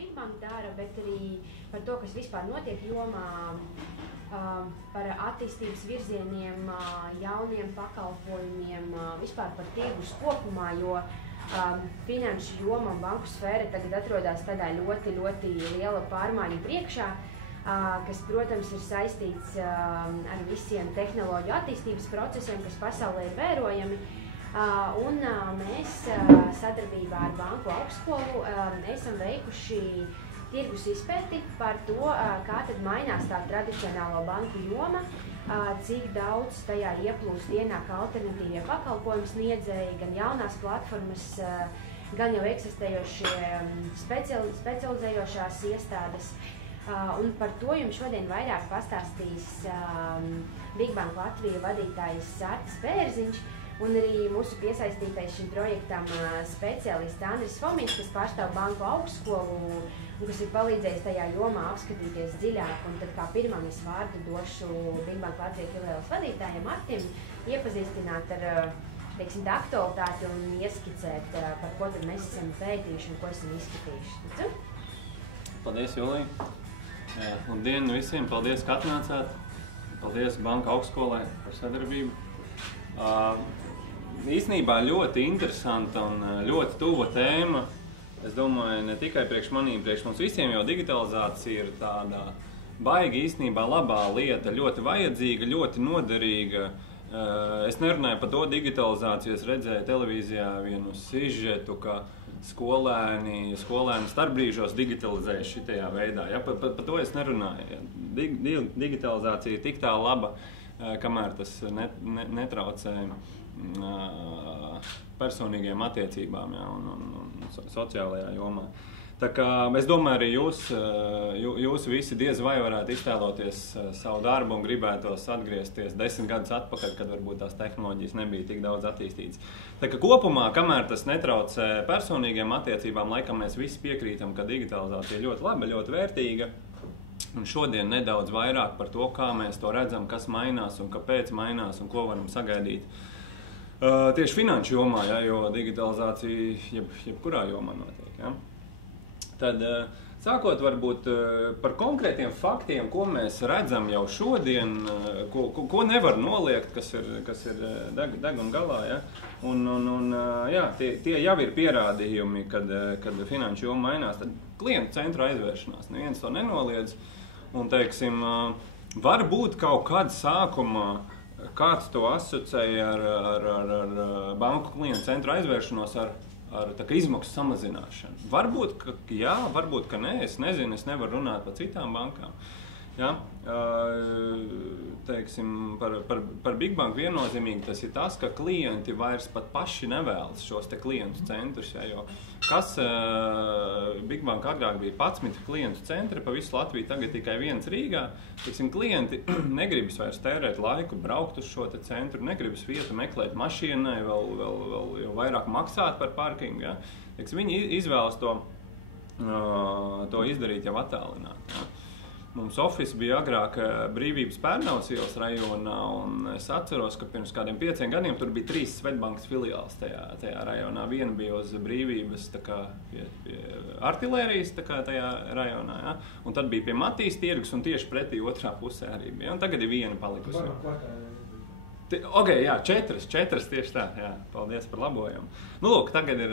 Big Bank dara, bet arī par to, kas vispār notiek jomā, par attīstības virzieniem, jauniem pakalpojumiem, vispār par tirgus kopumā, jo finanšu joma un banku sfēra tagad atrodas tādā ļoti, ļoti liela pārmaiņu priekšā, kas, protams, ir saistīts ar visiem tehnoloģiju attīstības procesiem, kas pasaulē ir vērojami. Un mēs sadarbībā ar Banku augstskolu esam veikuši tirgus izpēti par to, kā tad mainās tā tradicionālo banku joma, cik daudz tajā ieplūst ienāk alternatīvie pakalpojumu sniedzēji, gan jaunās platformas, gan jau eksistējošie specializējošās iestādes. Un par to jums šodien vairāk pastāstīs Big Bank Latvija vadītājs Artis Bērziņš un arī mūsu piesaistītais šim projektam speciālists Andris Fomins, kas pārstāv Banku augstskolu un kas ir palīdzējis tajā jomā apskatīties dziļāk. Un tad kā pirmam es vārdu došu Big Bank Latvija filiāles vadītājiem Artim iepazīstināt ar aktualitāti un ieskicēt, par ko tad mēs esam pētījuši un ko esam izskatījuši. Paldies, Julija! Labdien visiem! Paldies, ka atnācāt! Paldies Banku augstskolai par sadarbību! Īsnībā ļoti interesanta un ļoti tuva tēma. Es domāju, ne tikai priekš manīm, priekš mums visiem, jo digitalizācija ir tāda baigi īstenībā labā lieta, ļoti vajadzīga, ļoti noderīga. Es nerunāju par to digitalizāciju, es redzēju televīzijā vienu sižetu, ka skolēni starpbrīžos digitalizējas šitajā veidā. Ja? Par to es nerunāju. Ja? Digitalizācija ir tik tā laba, kamēr tas netraucē personīgajām attiecībām, ja, un sociālajā jomā. Tā kā es domāju, arī jūs visi diez vai varētu iztēloties savu darbu un gribētos atgriezties 10 gadus atpakaļ, kad varbūt tās tehnoloģijas nebija tik daudz attīstītas. Tā kā kopumā, kamēr tas netraucē personīgajām attiecībām, laikam mēs visi piekrītam, ka digitalizācija ir ļoti laba, ļoti vērtīga. Un šodien nedaudz vairāk par to, kā mēs to redzam, kas mainās un kāpēc mainās un ko varam sagaidīt. Tieši finanšu jomā, ja, jo digitalizācija jebkurā jomā notiek. Ja. Tad sākot varbūt par konkrētiem faktiem, ko mēs redzam jau šodien, ko nevar noliegt, kas ir deguna galā. Ja. Jā, tie jau ir pierādījumi, kad finanšu joma mainās, tad klientu centru aizvēršanās. Neviens to nenoliedz. Un, teiksim, varbūt kaut kādā sākumā kāds to asociēja ar banku klientu centru aizvēršanos ar izmaksu samazināšanu. Varbūt, ka jā, varbūt, ka nē, es nezinu, es nevaru runāt par citām bankām. Ja? Teiksim, par Big Bank viennozīmīgi tas ir tas, ka klienti vairs pat paši nevēlas šos te klientu centrus. Ja? Jo kas Big Bank agrāk bija 11 klientu centri pa visu Latviju, tagad tikai viens Rīgā. Teiksim, klienti negribas vairs tērēt laiku, braukt uz šo te centru, negribas vietu meklēt mašīnai, vēl vairāk maksāt par parkingu. Ja? Teiksim, viņi izvēlas to izdarīt jau attālināt. Ja? Mums office bija agrāk Brīvības Pērnavas ielas rajonā, un es atceros, ka pirms kādiem 5 gadiem tur bija 3 Svetbankas filiāles tajā rajonā. Viena bija uz Brīvības pie artilērijas tajā rajonā, ja? Un tad bija pie Matīs tirgus, un tieši pretī otrā pusē arī bija. Un tagad ir viena palikusi. Jā, 4 tieši tā, jā, paldies par labojumu. Nu, lūk, tagad ir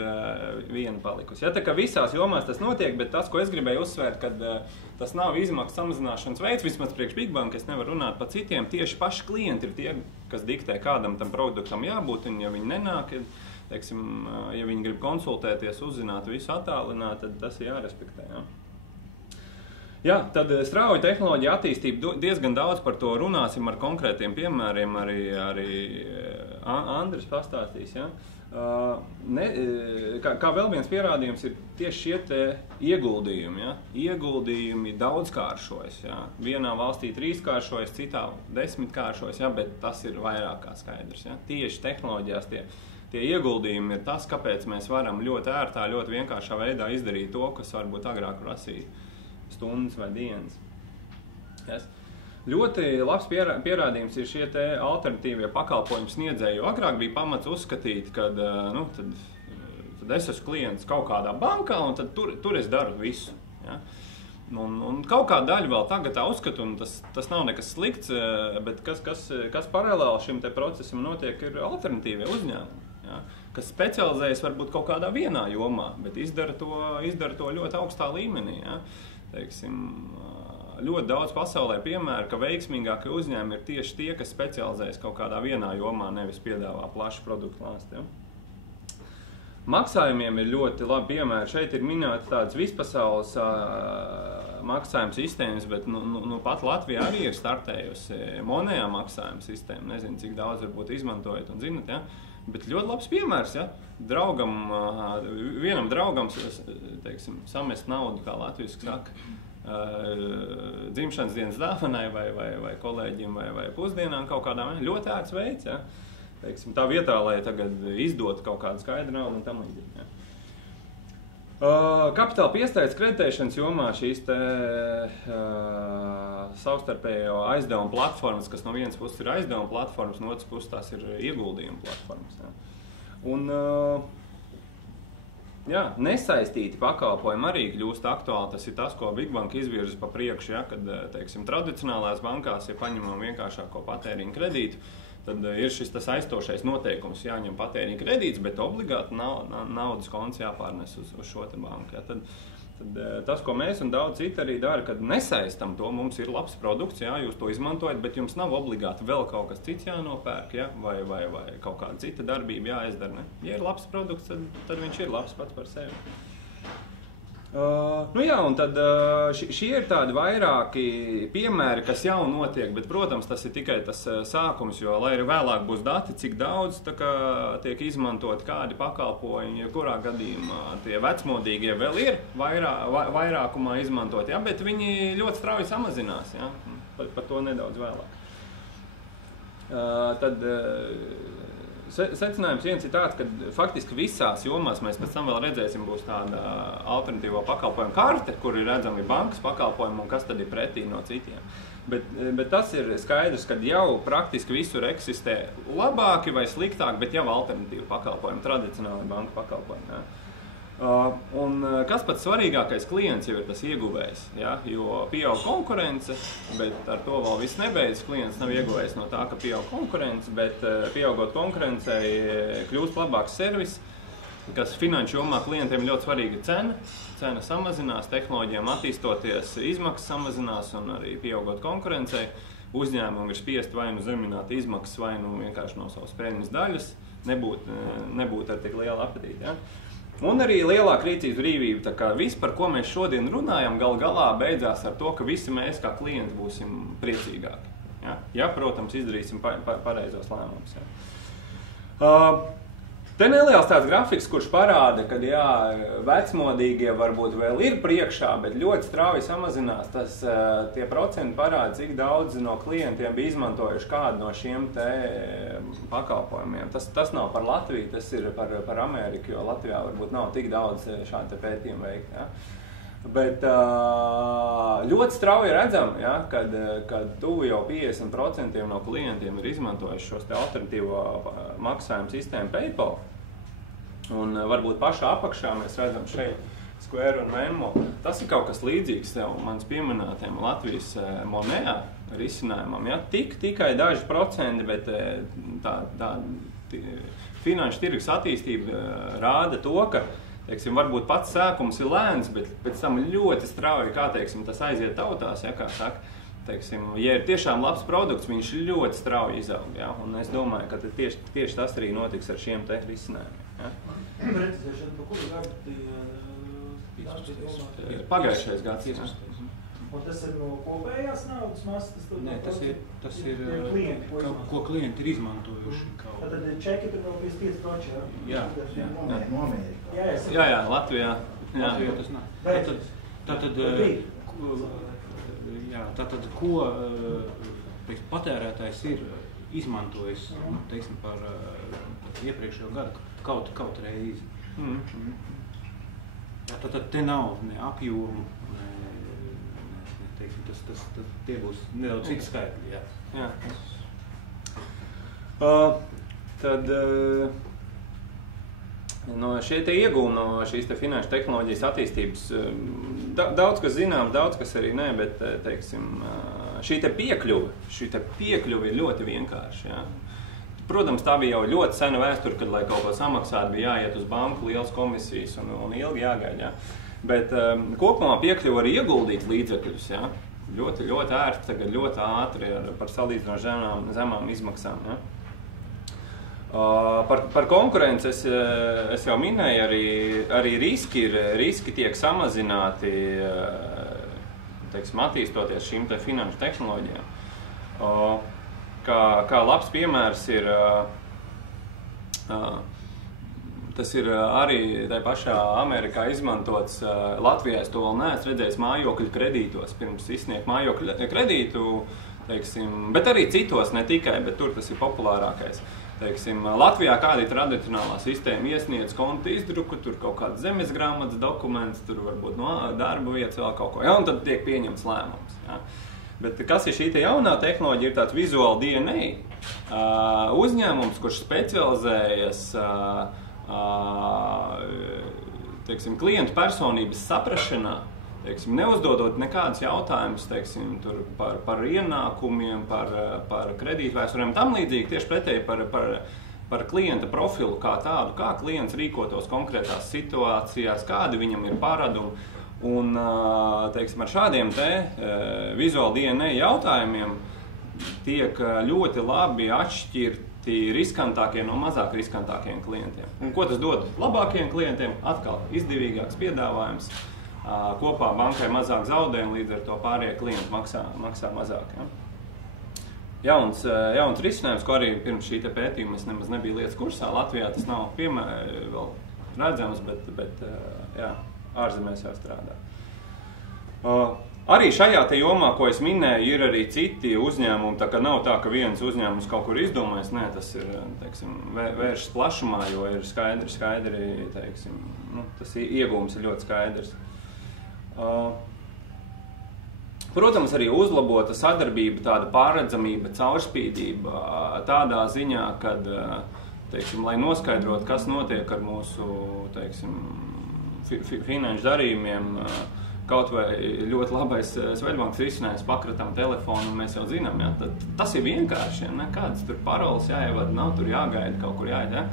viena palikusi. Ja, tā kā visās jomās tas notiek, bet tas, ko es gribēju uzsvērt, kad tas nav izmaksu samazināšanas veids, vismaz priekš Big Bank, es nevaru runāt par citiem, tieši paši klienti ir tie, kas diktē, kādam tam produktam jābūt, un ja viņi nenāk, teiksim, ja viņi grib konsultēties, uzzināt visu attālināt, tad tas ir jārespektē, jā. Jā, tad strauja tehnoloģija attīstība, diezgan daudz par to runāsim ar konkrētiem piemēriem, arī Andris pastāstīs. Ja? Kā vēl viens pierādījums ir tieši šie te ieguldījumi. Ja? Ieguldījumi daudzkāršojas. Ja? Vienā valstī 3-kāršojas, citā 10-kāršojas, ja? Bet tas ir vairāk kā skaidrs. Ja? Tieši tehnoloģijās tie ieguldījumi ir tas, kāpēc mēs varam ļoti ērtā, ļoti vienkāršā veidā izdarīt to, kas varbūt agrāk prasīja stundas vai dienas. Yes. Ļoti labs pierādījums ir šie te alternatīvie pakalpojumu sniedzēji, jo agrāk bija pamats uzskatīt, ka tad es esmu klients kaut kādā bankā un tad tur es daru visu. Ja? Un kaut kā daļa vēl tagad tā uzskatu, un tas nav nekas slikts, bet kas paralēli šim te procesam notiek, ir alternatīvie uzņēmumi, ja? Kas specializējas varbūt kaut kādā vienā jomā, bet izdara to ļoti augstā līmenī. Ja? Teiksim, ļoti daudz pasaulē piemēru, ka veiksmīgākie uzņēmumi ir tieši tie, kas specializējas kaut kādā vienā jomā, nevis piedāvā plašu produktu klāstu. Ja? Maksājumiem ir ļoti labi piemēri. Šeit ir minēti tādas vispasaules maksājuma sistēmas, bet pat Latvijā arī ir startējusi Monējā maksājuma sistēma. Nezinu, cik daudz varbūt izmantojat un zinat, ja? Bet ļoti labs piemērs, ja? Vienam draugam, teiksim, samest naudu, kā latviski saka, dzimšanas dienas dāvanai vai kolēģim vai pusdienām kaut kādā ļoti ērts veids, ja? Teiksim, tā vietā, lai tagad izdotu kaut kādu skaidru naudu un tam līdzīgi. Ja. Kapitāla piesaites kreditēšanas jomā šīs te savstarpējo aizdevumu platformas, kas no vienas puses ir aizdevumu platformas, no otras puses tās ir ieguldījumu platformas. Ja. Un nesaistīti pakalpojumi arī kļūst aktuāli. Tas ir tas, ko Big Bank izvirza pa priekšu, ja, kad, teiksim, tradicionālās bankās, ja paņemam vienkāršāko patēriņu kredītu, tad ir šis tas aizstošais noteikums, jāņem patēriņa kredīts, bet obligāti naudas konts jāpārnes uz šo te banku. Ja. Tad tas, ko mēs un daudz citi arī dara, kad nesaistam to, mums ir labs produkts, jā, jūs to izmantojat, bet jums nav obligāti vēl kaut kas cits jānopērk, ja, vai kaut kāda cita darbība jāizdara. Ne? Ja ir labs produkts, tad viņš ir labs pats par sevi. Un tad šie ir tādi vairāki piemēri, kas jau notiek, bet, protams, tas ir tikai tas sākums, jo, lai arī vēlāk būs dati, cik daudz tiek izmantot kādi pakalpojumi, ja kurā gadījumā tie vecmodīgie vēl ir vairākumā izmantot, ja, bet viņi ļoti strauji samazinās, ja, par to nedaudz vēlāk. Secinājums viens ir tāds, ka faktiski visās jomās mēs pēc tam vēl redzēsim, būs tāda alternatīvo pakalpojumu karte, kur ir redzami bankas pakalpojumi un kas tad ir pretī no citiem. Bet tas ir skaidrs, ka jau praktiski visur eksistē labāki vai sliktāki, bet jau alternatīvi pakalpojumi, tradicionāli banku pakalpojumi. Ja. Un kas pats svarīgākais, klients jau ir tas ieguvējs, ja? Jo pieaug konkurence, bet ar to vēl viss nebeidz. Klients nav ieguvējis no tā, ka pieaug konkurence, bet pieaugot konkurencei kļūst labāks servis, kas finanšu jomā klientiem ļoti svarīga cena. Cena samazinās, tehnoloģijām attīstoties, izmaksas samazinās un arī pieaugot konkurencei. Uzņēmumi ir spiest vai nu zemināt izmaksas, vai nu vienkārši no savas peļņas daļas, nebūt ar tik lielu apetīti. Ja? Un arī lielāka rīcības brīvība, tā kā viss, par ko mēs šodien runājam, galā beidzās ar to, ka visi mēs kā klienti būsim priecīgāki. Ja, protams, izdarīsim pareizos lēmumus. Ja. Te neliels tāds grafiks, kurš parāda, ka vecmodīgie varbūt vēl ir priekšā, bet ļoti strauji samazinās. Tie procenti parāda, cik daudz no klientiem bija izmantojuši kādu no šiem te pakalpojumiem. Tas nav par Latviju, tas ir par Ameriku, jo Latvijā varbūt nav tik daudz šādi te pētījumi veikt. Ja? Bet ļoti strauji redzam, ja, kad tuvu jau 50% no klientiem ir izmantojuši šos te alternatīvo maksājumu sistēmu PayPal. Un varbūt pašā apakšā mēs redzam šeit Square un Venmo. Tas ir kaut kas līdzīgs jau mans pieminētiem Latvijas Monējā risinājumam. Ja. Tikai daži procenti, bet tā finanšu tirgus attīstība rāda to, ka teiksim, varbūt pats sākums ir lēns, bet pēc tam ļoti strauji, kā teiksim, tas aiziet tautās, ja, kā saka. Teiksim, ja ir tiešām labs produkts, viņš ļoti strauji izaug. Ja, un es domāju, ka tieši tas arī notiks ar šiem te risinājumiem. Ja. Precizēšana, pa kuru gadu pagājušais gads. Ja. Un tas ir no kopējās naudas masas? Nē, tas ir ko klienti ir izmantojuši. Tad čeki tur vēl 55%, jā? Jā, Latvijā. Jā. Tas nav. Tātad, ko patērētājs ir izmantojis, teiksim, par iepriekšējo gadu kaut reizi. Tātad te nav ne apjomu, teiksim, tie būs nedaudz citi skaitļi, jā. Jā. Tad no šie te iegūmi no šīs te finanšu tehnoloģijas attīstības, daudz kas zināms, daudz kas arī nē, bet, teiksim, šī te piekļuve ir ļoti vienkārši, jā. Protams, tā bija jau ļoti sena vēsture, kad, lai kaut ko samaksāt, bija jāiet uz banku, liels komisijas un ilgi jāgaida, jā. Bet kopumā piekļuva var ieguldīt līdzekļus, jā. Ļoti, ļoti ērti, tagad ļoti ātri par salīdzinoši zemām izmaksām, jā. Par konkurenci es jau minēju, arī riski tiek samazināti, teiksim, attīstoties šīm te finanšu tehnoloģijām. Kā labs piemērs ir, tas ir arī tai pašā Amerikā izmantots, Latvijā es to vēl neesmu redzējis mājokļu kredītos, pirms izsniegt mājokļu kredītu, teiksim, bet arī citos ne tikai, bet tur tas ir populārākais. Teiksim, Latvijā kāda ir tradicionālā sistēma, iesniedz konta izdruku, tur kaut kāds zemesgrāmatas dokuments, tur varbūt no darba vietas vēl kaut ko, ja, un tad tiek pieņemts lēmums. Ja. Bet kas ir šī te jaunā tehnoloģija, ir tāds vizuāla DNA uzņēmums, kurš specializējas teiksim, klientu personības saprašanā, teiksim, neuzdodot nekādus jautājumus, teiksim, tur par ienākumiem, par kredītvēsturēm, tam līdzīgi tieši pretēji par klienta profilu kā tādu, kā klients rīkotos konkrētās situācijās, kādi viņam ir paradumi. Un, teiksim, ar šādiem te vizuāla DNA jautājumiem tiek ļoti labi atšķirti riskantākie no mazāk riskantākiem klientiem. Un ko tas dod labākiem klientiem? Atkal izdevīgāks piedāvājums, kopā bankai mazāk zaudējumu, līdz ar to pārējie klienti maksā mazāk. Ja? Jauns risinājums, ko arī pirms šī te pētījuma es nemaz nebija lietas kursā. Latvijā tas nav vēl redzams, bet jā. Ārzemēs jau strādā. Arī šajā te jomā, ko es minēju, ir arī citi uzņēmumi, tā ka nav tā, ka viens uzņēmums kaut kur izdomājas, nē, tas ir, teiksim, vēršas plašumā, jo ir skaidri, teiksim, tas iegūms ir ļoti skaidrs. Protams, arī uzlabota sadarbība, tāda pārredzamība, caurspīdība, tādā ziņā, kad, teiksim, lai noskaidrot, kas notiek ar mūsu, teiksim, finanšu darījumiem, kaut vai ļoti labais Svetbankas risinājums pakratam telefonu, mēs jau zinām, ja? Tas ir vienkārši, ja? Nekādas tur paroles jāievada, nav tur jāgaida, kaut kur jāiet, ja?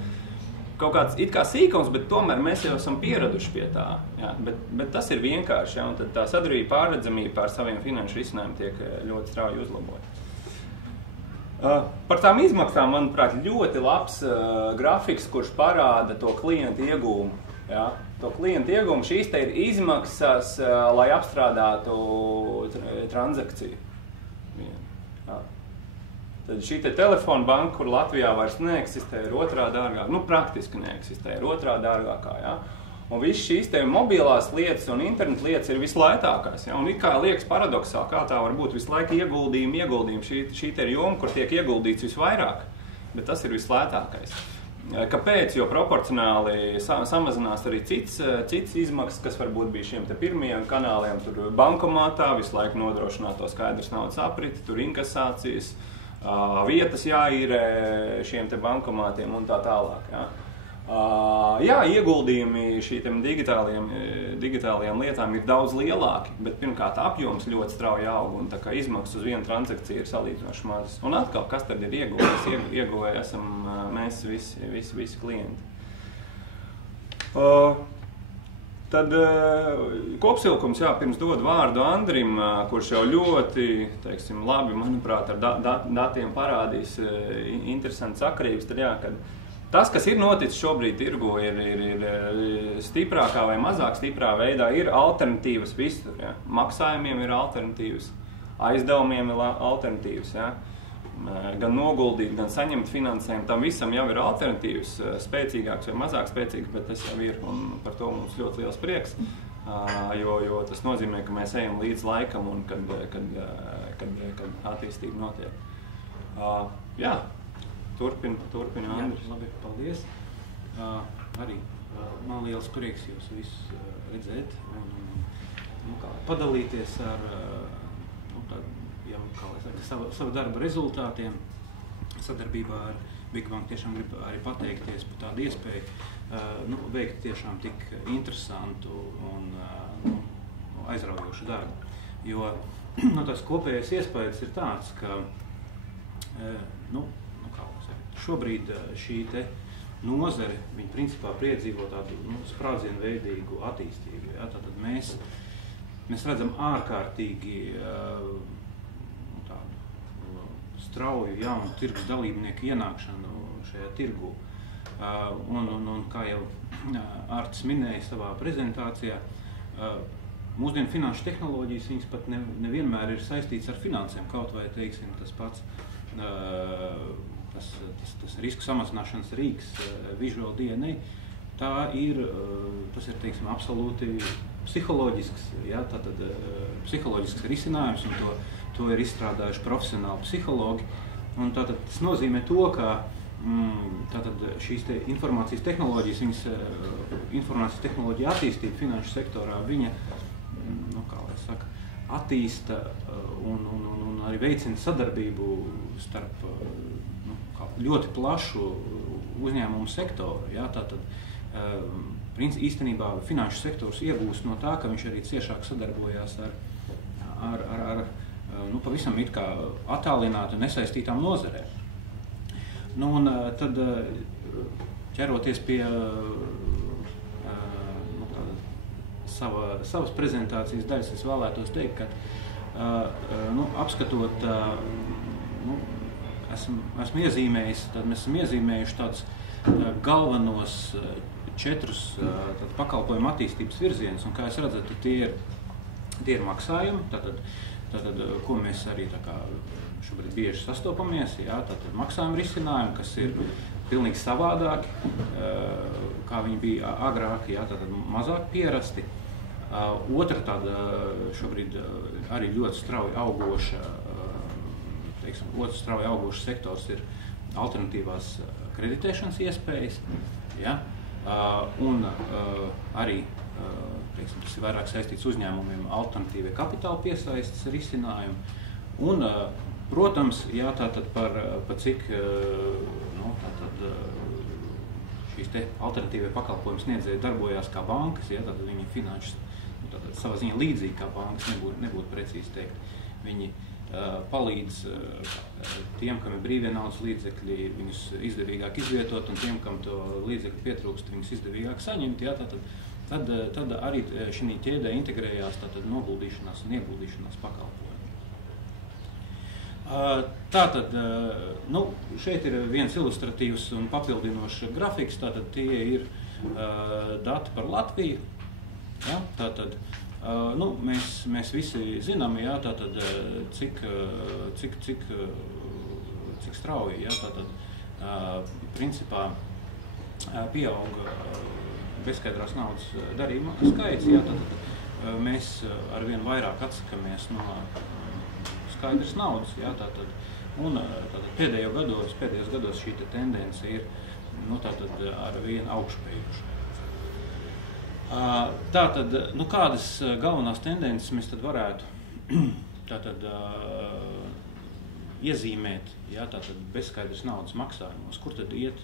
Kaut kāds it kā sīkums, bet tomēr mēs jau esam pieraduši pie tā, ja? Bet tas ir vienkārši, ja? Un tad tā sadarbība pārredzamība pār saviem finanšu risinājumiem tiek ļoti strauji uzlabota. Par tām izmaksām, manuprāt, ļoti labs grafiks, kurš parāda to klientu iegūmu. Ja? To klientu iegūmu, šīs te ir izmaksas, lai apstrādātu transakciju. Ja. Tad šī te telefona banka, kur Latvijā vairs neeksistē, ir otrā dārgākā, praktiski neeksistē, ir otrā dārgākā. Ja. Un viss šīs te mobilās lietas un internetu lietas ir vislētākās. Ja. Un it kā liekas paradoksāli, kā tā var būt visu laiku ieguldījumi. Šī te ir joma, kur tiek ieguldīts visvairāk, bet tas ir vislētākais. Kāpēc? Jo proporcionāli samazinās arī cits izmaksas, kas varbūt bija šiem te pirmajiem kanāliem, tur bankomātā, visu laiku nodrošināto skaidrs naudas apriti, tur inkasācijas, vietas jāīrē šiem te bankomātiem un tā tālāk. Ja. Jā, ieguldījumi šīm digitālajām lietām ir daudz lielāki, bet pirmkārt apjoms ļoti strauji aug un tā kā izmaksas uz vienu transakciju ir salīdzinoši mazas. Un atkal, kas tad ir ieguvējis? Ieguvēji esam mēs visi klienti. Tad kopsilkums, jā, pirms dod vārdu Andrim, kurš jau ļoti, teiksim, labi, manuprāt, ar datiem parādīs interesanti sakarības, tad jā, kad tas, kas ir noticis šobrīd tirgu, ir stiprākā vai mazāk stiprā veidā, ir alternatīvas visur. Ja? Maksājumiem ir alternatīvas, aizdevumiem ir alternatīvas. Ja? Gan noguldīt, gan saņemt finansējumu, tam visam jau ir alternatīvas, spēcīgāks vai mazāk spēcīgs, bet tas jau ir, un par to mums ļoti liels prieks, jo tas nozīmē, ka mēs ejam līdz laikam un kad attīstība notiek. Jā. Turpina Andris. Jā, labi, paldies. Arī man liels prieks jūs visus redzēt un padalīties ar savu darba rezultātiem. Sadarbībā ar Bigbank tiešām gribu arī pateikties par tādu iespēju. veikt tiešām tik interesantu un aizraujošu darbu. Jo tas kopējais iespējas ir tāds, ka šobrīd šī te nozare, viņa principā piedzīvo tādu sprādzienveidīgu attīstību. Ja? Tātad mēs redzam ārkārtīgi tādu strauju jaunu tirgus dalībnieku ienākšanu šajā tirgu. Un kā jau Artis minēja savā prezentācijā, mūsdienu finanšu tehnoloģijas viņas pat nevienmēr ir saistīts ar finansēm, kaut vai, teiksim, tas pats tas risku samazināšanas rīks Visual DNA, tas ir, teiksim, absolūti psiholoģisks, ja, tātad psiholoģisks risinājums, un to ir izstrādājuši profesionāli psihologi. Un tātad tas nozīmē to, ka tātad šīs te informācijas tehnoloģijas, informācijas tehnoloģija attīstība finanšu sektorā, viņa, kā lai saka, attīsta un arī veicina sadarbību starp ļoti plašu uzņēmumu sektoru. Ja? Tātad īstenībā finanšu sektors iegūst no tā, ka viņš arī ciešāk sadarbojās ar pavisam it kā attālinātu nesaistītām nozarēm. Un tad ķeroties pie savas prezentācijas daļas, es vēlētos teikt, ka apskatot, esmu iezīmējis, tad mēs esam iezīmējuši tādus galvenos 4 pakalpojumu attīstības virzienus, un kā jūs redzat, tie ir maksājumi, tātad, ko mēs arī tā kā šobrīd bieži sastopamies, jā, tātad maksājuma risinājumi, kas ir pilnīgi savādāki, kā viņi bija agrāk, jā, tātad mazāk pierasti. Otra tāda šobrīd arī ļoti strauji augoša sektors ir alternatīvās kreditēšanas iespējas, ja? Un arī teiksim, tas ir vairāk saistīts uzņēmumiem alternatīvie kapitāla piesaistes risinājumi. Un, protams, jā, tātad par cik šīs te alternatīvie pakalpojumi sniedzēji darbojās kā bankas, ja, tātad viņi finanšas savā ziņā līdzīgi kā bankas, nebūtu precīzi teikt. Viņi palīdz tiem, kam ir brīvie naudas līdzekļi, viņus izdevīgāk izvietot, un tiem, kam to līdzekļu pietrūkst, viņus izdevīgāk saņemt. Ja, tad arī šī ķēdē integrējās noguldīšanās un ieguldīšanās pakalpojumi. Tātad, šeit ir viens ilustratīvs un papildinošs grafiks, tātad tie ir dati par Latviju. Ja, tātad, mēs visi zinām, ja, tātad, cik strauji, ja, tātad, principā pieauga bezskaidrās naudas darījuma skaits, ja, tātad, mēs arvien vairāk atsakamies no skaidras naudas, ja, tātad, un tātad pēdējos gados šī tendence ir arvien augšupejoša. Tātad, kādas galvenās tendences mēs tad varētu iezīmēt, ja, tātad bezskaidras naudas maksājumos, kur tad iet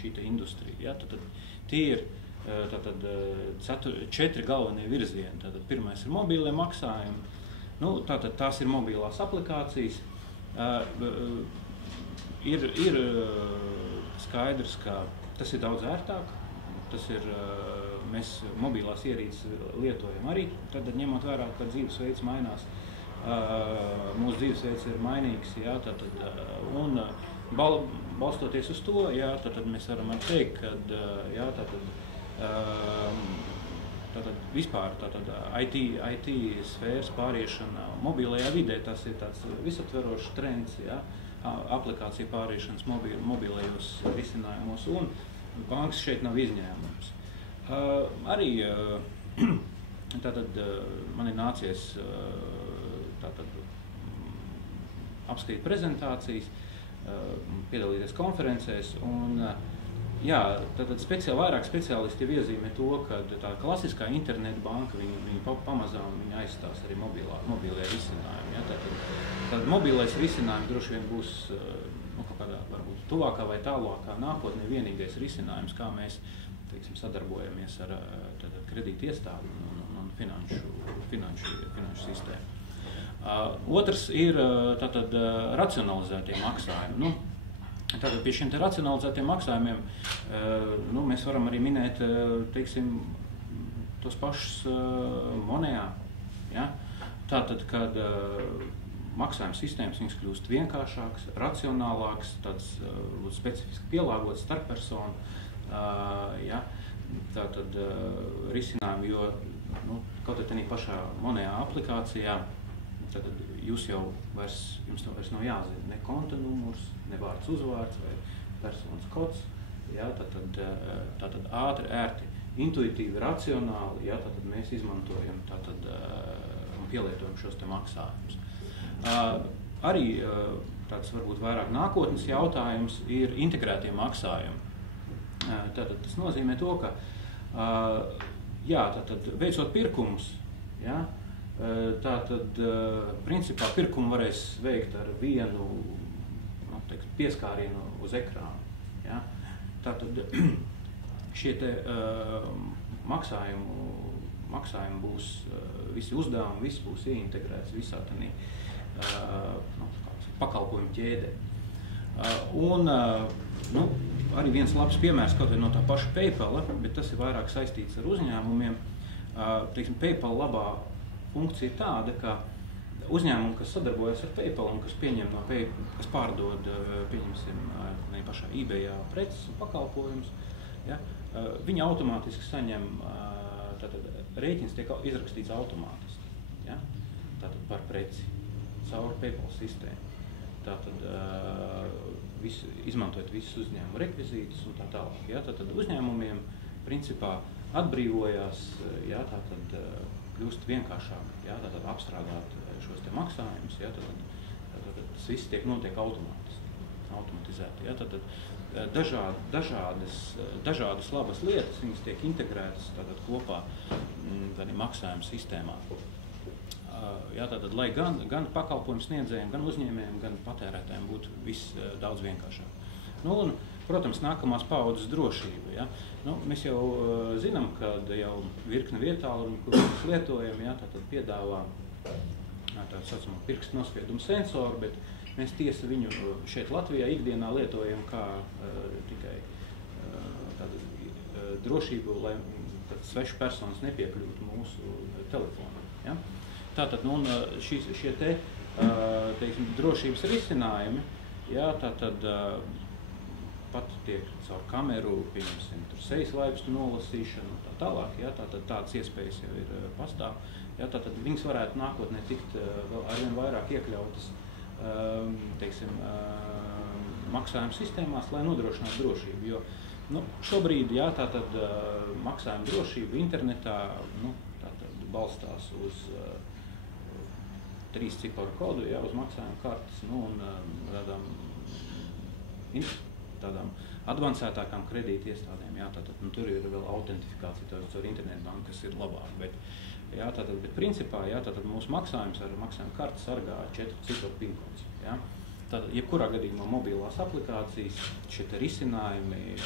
šī industrija. Ja, tātad, tie ir 4 galvenie virzieni. Tātad, pirmais ir mobīlie maksājumi, tātad tās ir mobilās aplikācijas. Ir skaidrs, ka tas ir daudz ērtāk. Tas ir, mēs mobilās ierīces lietojam arī, tad ņemot vērā, ka dzīvesveids mainās, mūsu dzīvesveids ir mainīgs, jā, un balstoties uz to, jā, tad mēs varam teikt, ka jā, vispār IT sfēras pāriešana mobilajā vidē, tas ir tāds visaptverošs trends, jā, aplikācija pāriešanas mobilajos risinājumos, un bankas šeit nav izņēmums. Arī man ir nācies apskatīt prezentācijas, piedalīties konferencēs, un vairāk speciālisti jau iezīmē to, ka tā klasiskā interneta banka, viņi pamazām aizstās arī mobilie risinājumi. Ja? Tad mobilais risinājums droši vien būs kaut kādā varbūt tuvākā vai tālākā nākotnē vienīgais risinājums, kā mēs teiksim, sadarbojamies ar kredīti iestādi un finanšu sistēmu. Otrs ir tātad racionalizētie maksājumi. Nu, tātad pie šiem racionalizētiem maksājumiem mēs varam arī minēt, teiksim, tos pašus Monejā. Ja? Tātad, kad maksājuma sistēmas viņas kļūst vienkāršākas, racionālākas, tāds specifiski pielāgots starppersonu, ja? Tātad risinājumi, jo kaut arī pašā Monejā aplikācijā tātad jums vairs nav jāzina ne konta numurs, ne vārds uzvārds vai personas kods, ja? Tātad ātri, ērti, intuitīvi, racionāli, ja? Tātad mēs izmantojam un pielietojam šos te maksājumus. Arī tāds varbūt vairāk nākotnes jautājums ir integrētie maksājumi. Tātad tas nozīmē to, ka tātad veicot pirkumus, ja, tātad principā pirkumu varēs veikt ar vienu pieskārienu uz ekrānu. Ja. Tātad šie te maksājumi būs, visi uzdevumi, viss būs ieintegrēts visā tādā pakalpojumu ķēdē. Arī viens labs piemērs kaut vai no tā paša PayPal, bet tas ir vairāk saistīts ar uzņēmumiem. Teiksim, PayPal labā funkcija ir tāda, ka uzņēmumi, kas sadarbojas ar PayPal un kas pieņem no PayPal, kas pārdod, pieņemsim, pašā eBayā preces un pakalpojumus, ja, viņi automātiski saņem, tātad rēķins tiek izrakstīts automātiski, ja, tātad par preci, caur PayPal sistēmu. Tātad izmantojot visus uzņēmumu rekvizītus un tā tālāk. Ja, tātad uzņēmumiem principā atbrīvojās, ja, tātad kļūst vienkāršāk, ja, tātad apstrādāt šos te maksājumus, ja, tātad tas viss notiek automatizēti. Ja, tātad dažādas labas lietas, viņas tiek integrētas tātad kopā tādiem maksājumu sistēmā. Jā, tātad, lai gan pakalpojumu sniedzējiem, gan uzņēmējiem, gan patērētājiem būtu viss daudz vienkāršāk. Un, protams, nākamās paaudzes drošība. Ja? Mēs jau zinām, ka jau virkne vietāluņu, kur mēs lietojam, ja, tātad piedāvā tādu saucamo pirkstu nospiedumu sensoru, bet mēs tiesa viņu šeit Latvijā ikdienā lietojam kā tikai tādu drošību, lai svešu personas nepiekļūtu mūsu telefonam. Ja? Tātad, šie te, teiksim, drošības risinājumi, jā, tātad pat tiek caur kameru, pieņemsim, tur sejas laipstu nolasīšanu un tā tālāk, jā, tātad tādas iespējas jau ir pastāv, jā, tātad viņas varētu nākotnē tikt vēl arvien vairāk iekļautas, teiksim, maksājuma sistēmās, lai nodrošinātu drošību, jo, šobrīd, jā, tātad maksājuma drošība internetā, tātad balstās uz 3 ciparu kodu, jā, uz maksājuma kartes, un tādām advancētākām kredīti iestādēm, jā, tātad, tur ir vēl autentifikācija, caur internetbanku, kas ir labāk, bet principā, jā, tātad mūsu maksājums ar maksājuma karti sargā 4 ciparu pinkods, jā. Tātad, jebkurā gadījumā mobilās aplikācijas, šie risinājumi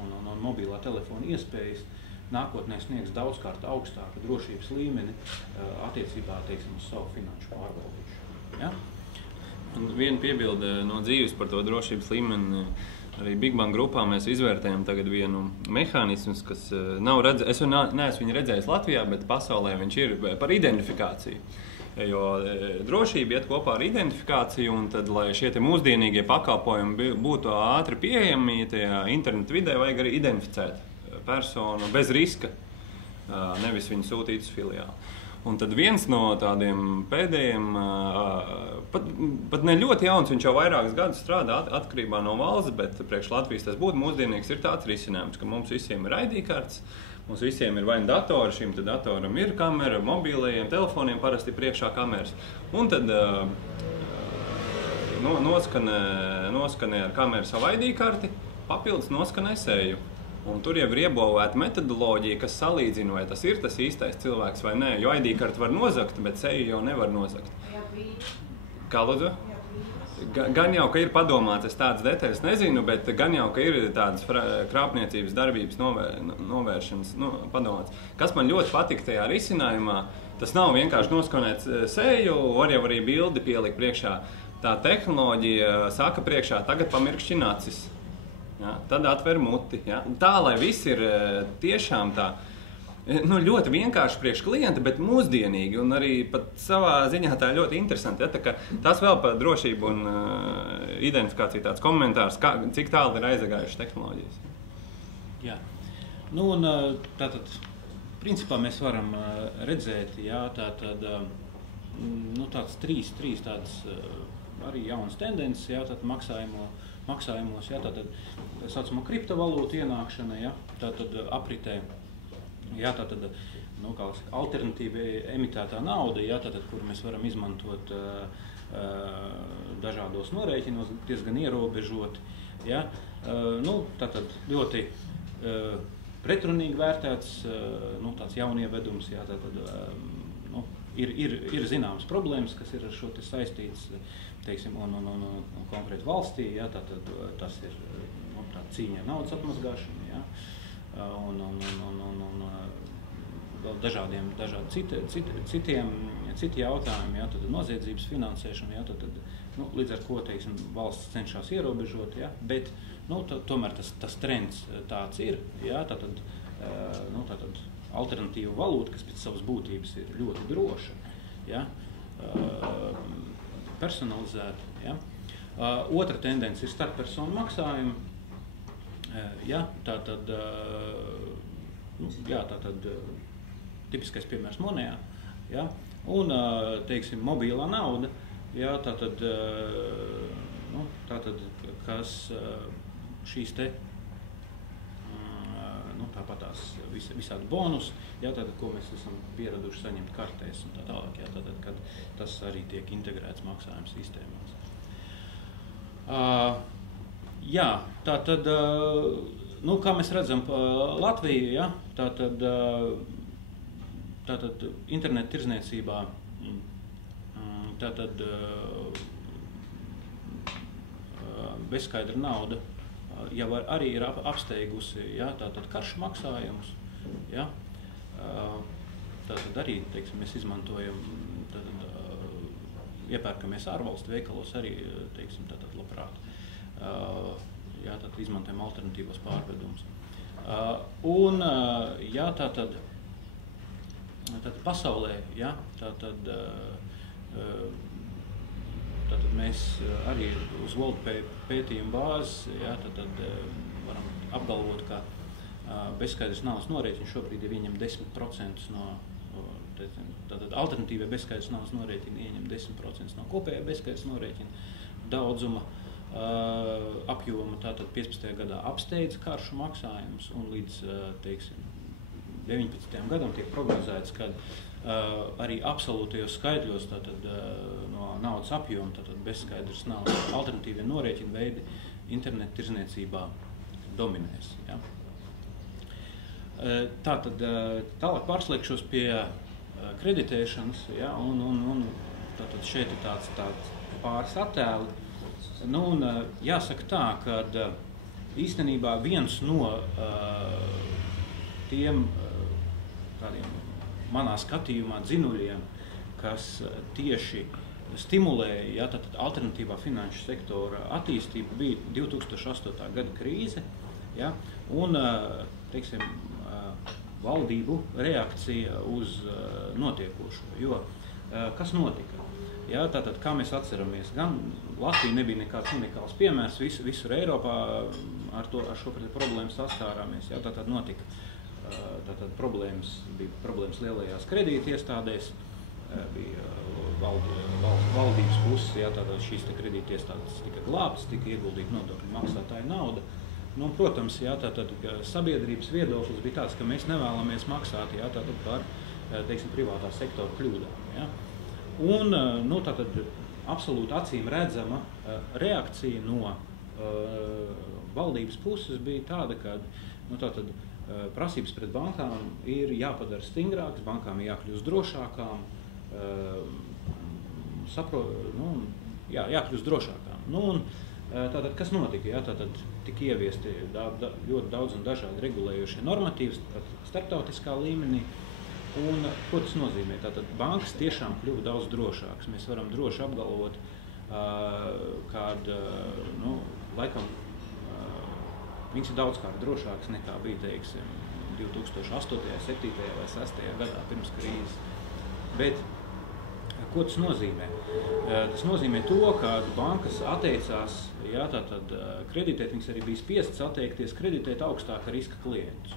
un mobilā telefona iespējas nākotnē sniegs daudzkārt augstāku drošības līmeni attiecībā, teiksim, uz savu finanšu pārvaldīšanu. Ja? Un viena piebilde no dzīves par to drošības līmeni. Arī Big Bang grupā mēs izvērtējam tagad vienu mehānismu, kas nav redzējis, es neesmu viņu redzējis Latvijā, bet pasaulē viņš ir par identifikāciju. Jo drošība iet kopā ar identifikāciju, un tad, lai šie mūsdienīgie pakalpojumi būtu ātri pieejami tajā internetu vidē, vajag arī identificēt personu bez riska, nevis viņu sūtīt uz filiāli. Un tad viens no tādiem pēdējiem, pat ne ļoti jauns, viņš jau vairākus gadus strādā atkarībā no valsts, bet priekš Latvijas tas būtu mūsdienīgs, ir tāds risinājums, ka mums visiem ir ID kartes, mums visiem ir vai datori, šim te datoram ir kamera, mobilajiem telefoniem parasti priekšā kameras. Un tad noskanē ar kameru savu ID karti, papildus noskanē seju. Un tur jau ir iebūvēta metodoloģija, kas salīdzina, vai tas ir tas īstais cilvēks vai nē, jo ID karti var nozagt, bet seju jau nevar nozagt. Kā lūdzu? Gan jau, ka ir padomāts, es tādas detaļas nezinu, bet gan jau, ka ir tādas krāpniecības darbības novēršanas padomāts. Kas man ļoti patika tajā risinājumā, tas nav vienkārši noskanēt seju, var jau arī bildi pielikt priekšā. Tā tehnoloģija saka priekšā, tagad pamirkšķin acis, ja? Tad atver muti. Ja? Tā, lai viss ir tiešām tā, ļoti vienkārši priekš klienta, bet mūsdienīgi un arī pat savā ziņā tā ļoti interesanti. Ja? Tā kā tas vēl par drošību un identifikāciju tāds komentārs, cik tālu ir aizagājušas tehnoloģijas. Jā. Un tātad, principā mēs varam redzēt, jā, tātad, tāds trīs tādas arī jaunas tendences, jā, tātad maksājumos, jā, tātad saucamo kriptovalūtu ienākšana, jā, tātad apritē. Jā, tātad alternatīvi emitētā nauda, jā, tātad, kur mēs varam izmantot dažādos norēķinos, diezgan ierobežoti. Jā. Tātad ļoti pretrunīgi vērtēts tāds jaunievedums, jā, tātad, ir zināmas problēmas, kas ir ar šo te saistīts, teiksim, un konkrēti valstī, jā, tātad tas ir tā cīņa ar naudas atmazgāšanu, jā. Un vēl dažādi citi jautājumi, jā, tad noziedzības finansēšana, jā, tad, līdz ar ko, teiksim, valsts cenšas ierobežot, jā, bet, tomēr tas trends tāds ir, jā, tātad alternatīva valūta, kas pēc savas būtības ir ļoti droša, jā, personalizēta, jā. Otra tendence ir starppersonu maksājumi. Jā, tātad tipiskais piemērs Monējā, jā, un, teiksim, mobilā nauda, jā, tātad, kas šīs te, tāpatās visādi bonus, jā, tātad, ko mēs esam pieraduši saņemt kartēs un tā tālāk, jā, tātad, kad tas arī tiek integrēts maksājuma sistēmās. Jā, tātad, kā mēs redzam, Latvija, ja, tātad internetu tirdzniecībā, tātad bezskaidra nauda jau arī ir apsteigusi, ja, tātad karšu maksājumus, ja, tātad arī, teiksim, mēs izmantojam, iepērkamies ārvalstu veikalos arī, teiksim, tātad labprāt. Jā, tātad izmantojam alternatīvos pārvedumus. Jā, tātad pasaulē, jā, tātad mēs arī uz World pētījumu bāzes, jā, tātad varam apgalvot, ka bezskaidrs naudas norēķini šobrīd ir ieņem 10% no, tātad alternatīvie bezskaidrs naudas norēķini ieņem 10% no kopējā bezskaidrs norēķina daudzuma. Apjoma tātad 15. gadā apsteidz karšu maksājumus un līdz, teiksim, 19. gadam tiek prognozēts, kad arī absolūtajos skaitļos tātad no naudas apjoma, tātad bezskaidrs naudas alternatīvie norēķina veidi internetu tirdzniecībā dominēs. Ja? Tātad tālāk pārslēgšos pie kreditēšanas, ja? Un tātad šeit ir tāds pāris attēli. Jāsaka tā, ka īstenībā viens no tiem tādiem manā skatījumā dzinuļiem, kas tieši stimulēja, ja, tātad alternatīvā finanšu sektora attīstību, bija 2008. Gada krīze, ja, un, teiksim, valdību reakcija uz notiekošo. Jo kas notika? Jā, tātad, kā mēs atceramies, gan Latvija nebija nekāds unikāls piemērs, visur Eiropā ar šo problēmu saskārāmies. Jā, tātad notika, tātad bija problēmas lielajās kredītiestādēs, bija valdības puses, jā, tātad šīs kredītiestādes tika glābtas, tika ieguldīta nodokļu maksātāju nauda. Protams, jā, tātad sabiedrības viedoklis bija tāds, ka mēs nevēlamies maksāt, jā, tātad par, teiksim, privātā sektora kļūdām. Jā. Un, tātad absolūti acīm redzama reakcija no valdības puses bija tāda, ka, tātad prasības pret bankām ir jāpadara stingrākas, bankām ir jākļūst drošākām, jākļūst drošākām. Nu, un tātad, kas notika? Jā, tātad tika ieviesti ļoti daudz un dažādi regulējošie normatīvas starptautiskā līmenī. Un ko tas nozīmē? Tātad bankas tiešām kļuva daudz drošākas. Mēs varam droši apgalvot, laikam viņas ir daudzkārt drošākas nekā bija, teiksim, 2008., 2007. vai 2006. gadā pirms krīzes. Bet ko tas nozīmē? Tas nozīmē to, ka bankas atteicās, tātad kreditēt, viņas arī bija spiestas atteikties kreditēt augstāka riska klientus.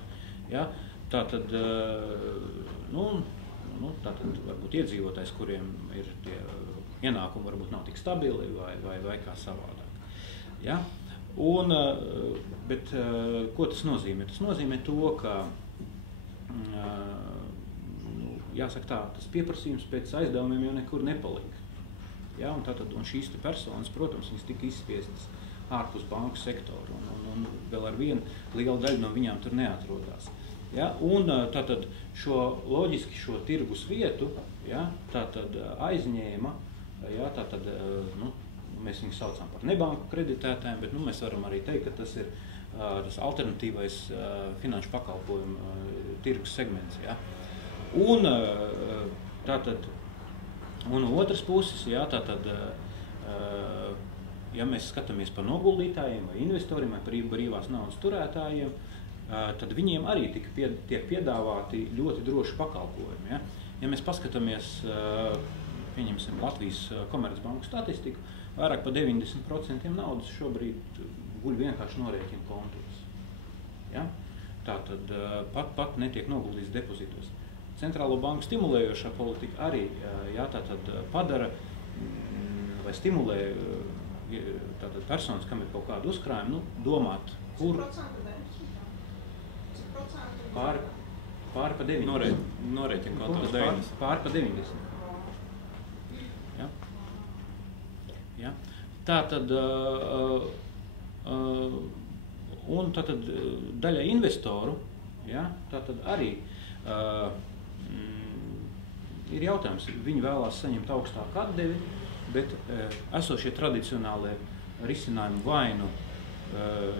Ja? Tātad, tātad varbūt iedzīvotājs, kuriem ir tie ienākumi varbūt nav tik stabili vai kā savādāk. Ja? Bet ko tas nozīmē? Tas nozīmē to, ka jāsaka tā, tas pieprasījums pēc aizdevumiem jau nekur nepalika. Ja? Un šīs personas, protams, viņas tika izspiestas ārpus banku sektoru, un vēl ar vienu lielu daļu no viņām tur neatrodās. Ja? Un tātad loģiski šo tirgus vietu aizņēma, mēs viņus saucam par nebanku kreditētājiem, bet mēs varam arī teikt, ka tas ir tas alternatīvais finanšu pakalpojumu tirgus segments. Ja? Un no otras puses, ja mēs skatāmies par noguldītājiem vai investoriem vai brīvās naudas turētājiem, tad viņiem arī tiek piedāvāti ļoti droši pakalpojumi. Ja, ja mēs paskatāmies, pieņemsim Latvijas Komercbanku statistiku, vairāk par 90% naudas šobrīd guļ vienkārši norēķinu kontos. Ja? Tātad pat netiek noguldīts depozītos. Centrālo banku stimulējošā politika arī padara vai stimulē personas, kam ir kaut kāda uzkrājuma, domāt, kur pāri pa 90. Norēķinu kontos 90. Pāri pa 90. Ja? Ja? Tātad daļai investoru, tātad arī ir jautājums, viņi vēlās saņemt augstāku atdevi, bet esošie tradicionālie risinājumi vainu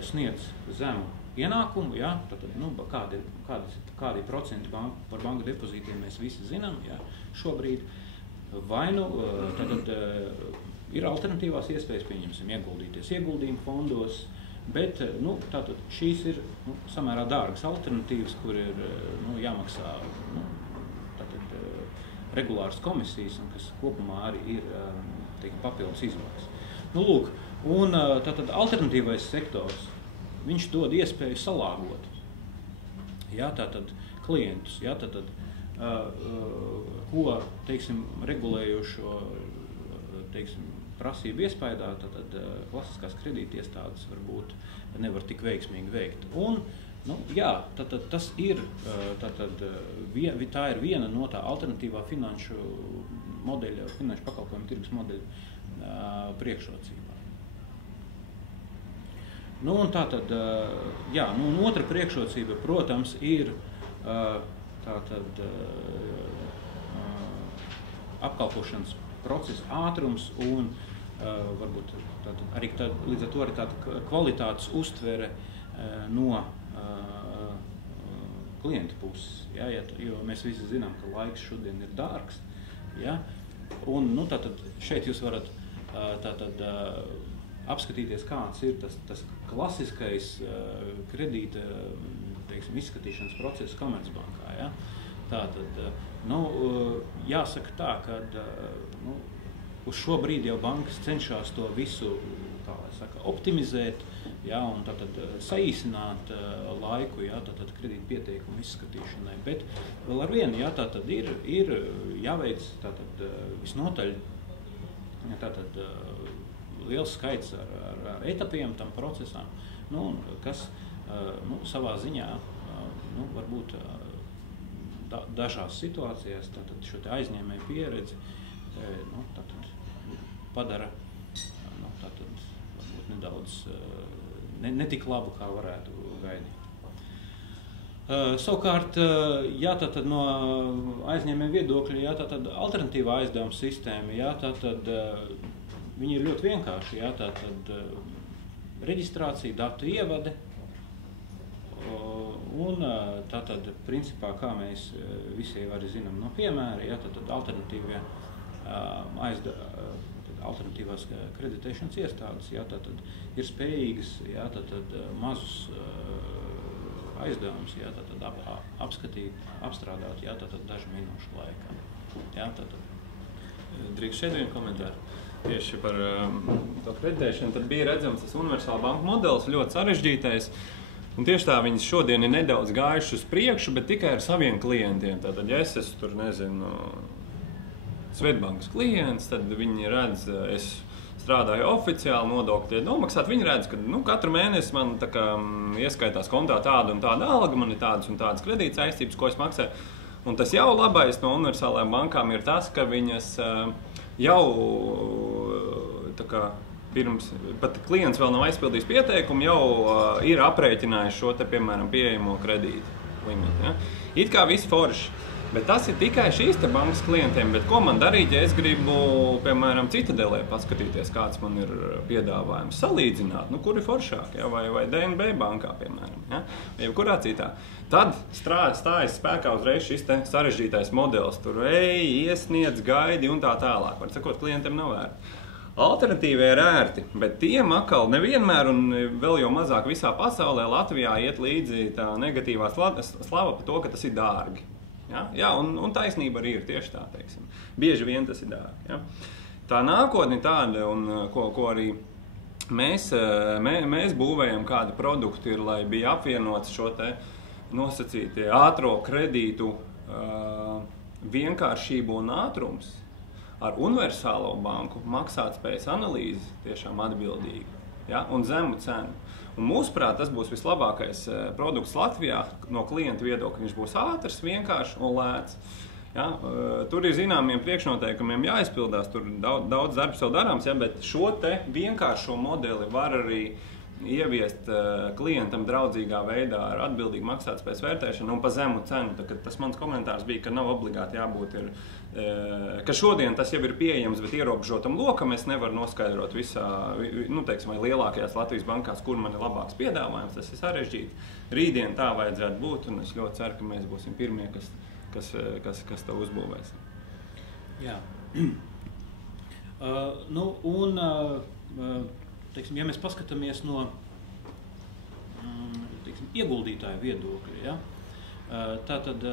sniedz zemu ienākumu, kādi procenti par banku depozītiem mēs visi zinām, šobrīd vainu, ir alternatīvās iespējas, pieņemsim, ieguldīties ieguldījumu fondos, bet šīs ir samērā dārgas alternatīvas, kur ir jāmaksā regulāras komisijas, un kas kopumā arī ir papildus izmaksas. Lūk, un alternatīvais sektors, viņš dod iespēju salāgot klientus, ko, regulējošo, prasību iespējā, klasiskās kredītiestādes varbūt nevar tik veiksmīgi veikt. Un, tas ir, tā ir viena no tā alternatīvā finanšu modeļa, finanšu pakalpojumu tirgus modeļa priekšrocībām. Un otra priekšrocība, protams, ir apkalpošanas procesa ātrums un varbūt arī līdz ar to arī tāda kvalitātes uztvere no klienta puses, jo mēs visi zinām, ka laiks šodien ir dārgs, un šeit jūs varat apskatīties, kāds ir tas klasiskais kredīta, izskatīšanas process Komercbankā, jāsaka tā, ka uz šo brīdi jau bankas cenšas to visu, optimizēt, un saīsināt laiku, kredīta pieteikumu izskatīšanai, bet vēl ar vienu, ir jāveic visnotaļ liels skaits ar etapiem tam procesam, kas savā ziņā varbūt dažās situācijās šo aizņēmēju pieredzi padara varbūt nedaudz ne tik labu, kā varētu gaidīt. Savukārt, no aizņēmēju viedokļa, alternatīvā aizdevuma sistēma, viņi ir ļoti vienkārši. Jā, tātad reģistrācija, datu ievade un tātad principā, kā mēs visi arī zinām no piemēra, jā, tātad alternatīvās kreditēšanas iestādes, jā, tātad ir spējīgas, jā, tātad mazus aizdevumus, jā, tātad apskatīt, apstrādāt, jā, tātad dažu minūšu laikā. Jā, tātad. Drīkst šeit vienu komentāru. Tieši par to kreditēšanu, tad bija redzams tas universāla banku modelis, ļoti sarežģītais. Un tieši tā viņas šodien ir nedaudz gājuši uz priekšu, bet tikai ar saviem klientiem. Tātad, ja es esmu tur, nezinu, Svetbankas klients, tad viņi redz, es strādāju oficiāli, nodokļi tiek nomaksāti. Viņi redz, ka katru mēnesi man tā kā ieskaitās kontā tāda un tāda alga, man ir tādas un tādas kredīta saistības, ko es maksāju. Un tas jau labais no universālajām bankām ir tas, ka viņas jau tā kā pirms, pat klients vēl nav aizpildījis pieteikumu, jau ir aprēķinājis šo te, piemēram, pieejamo kredītu limitu. Ja? It kā viss forši. Bet tas ir tikai šīs te bankas klientiem, bet ko man darīt, ja es gribu, piemēram, Citadelē paskatīties, kāds man ir piedāvājums, salīdzināt, kur ir foršāk, ja? vai DNB bankā, piemēram, ja? Vai kurā citā. Tad stājas spēkā uzreiz šis te sarežģītais modelis, tur iesniedz, gaidi un tā tālāk, var sakot, klientiem nav vērti. Alternatīvi ir ērti, bet tiem atkal nevienmēr un vēl jau mazāk visā pasaulē Latvijā iet līdzi tā negatīvā slava par to, ka tas ir dārgi. Ja? Jā, un taisnība arī ir tieši tā, teiksim. Bieži vien tas ir dārgi. Ja? Tā nākotne tāda, un ko arī mēs būvējam kādi produkti, ir, lai bija apvienots šo te nosacītie ātro kredītu vienkāršību un ātrums ar universālo banku maksātspējas analīzi tiešām atbildīgi, ja? Un zemu cenu. Un mūsuprāt, tas būs vislabākais produkts Latvijā no klienta viedokļa. Viņš būs ātrs, vienkāršs un lēts. Ja? Tur ir zināmiem priekšnoteikumiem jāizpildās, tur daudz darbs vēl darāms, ja? Bet šo te vienkāršo modeli var arī ieviest klientam draudzīgā veidā ar atbildīgu maksātspējas vērtēšanu un pa zemu cenu. Tas mans komentārs bija, ka nav obligāti jābūt ka šodien tas jau ir pieejams, bet ierobežotam lokam es nevaru noskaidrot visā, teiksim, vai lielākajās Latvijas bankās, kur man ir labāks piedāvājums, tas ir sarežģīti. Rītdien tā vajadzētu būt, un es ļoti ceru, ka mēs būsim pirmie, kas to uzbūvēsim. Jā. Teiksim, ja mēs paskatāmies no ieguldītāju viedokļa, ja, tātad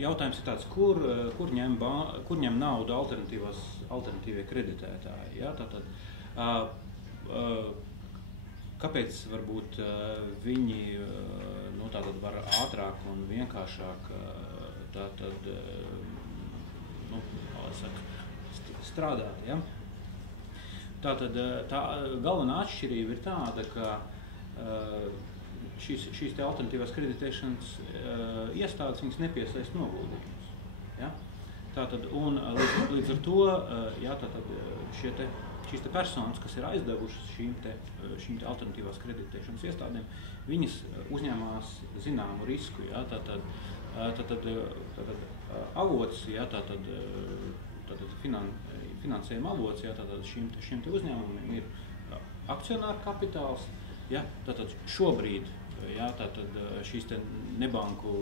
jautājums ir tāds, kur ņem naudu alternatīvie kreditētāji. Ja, tātad, kāpēc varbūt viņi tātad var ātrāk un vienkāršāk tātad, strādāt? Ja? Tātad tā galvenā atšķirība ir tāda, ka šīs te alternatīvās kreditēšanas iestādes viņas nepiesaist noguldījumus. Ja? Tātad, un līdz ar to jā, tātad, šīs te personas, kas ir aizdevušas šīm te alternatīvās kreditēšanas iestādēm, viņas uzņēmās zināmu risku. Ja? Tātad avots, ja? tātad finansējuma avots, ja? Tātad šiem te uzņēmumiem ir akcionāru kapitāls. Ja? Tātad šobrīd ja, tātad šīs te nebanku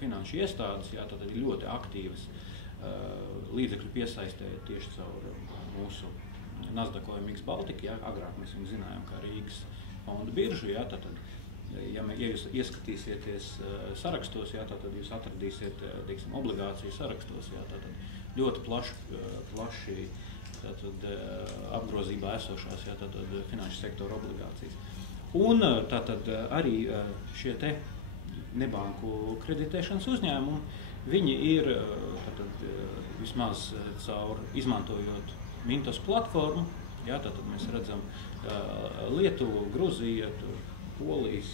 finanšu iestādes ja, tātad ir ļoti aktīvas līdzekļu piesaistē tieši caur mūsu Nasdaq OMX Baltica. Ja, agrāk mēs viņu zinājām kā Rīgas fondu biržu. Ja, tātad, ja jūs ieskatīsieties sarakstos, ja, tātad jūs atradīsiet teiksim, obligāciju sarakstos. Ja, tātad ļoti plaši tātad, apgrozībā esošās ja, tātad, finanšu sektora obligācijas. Un tātad arī šie te nebanku kreditēšanas uzņēmumi, viņi ir tātad, vismaz caur izmantojot Mintos platformu, ja, tātad mēs redzam Lietuvu, Gruziju, Polijas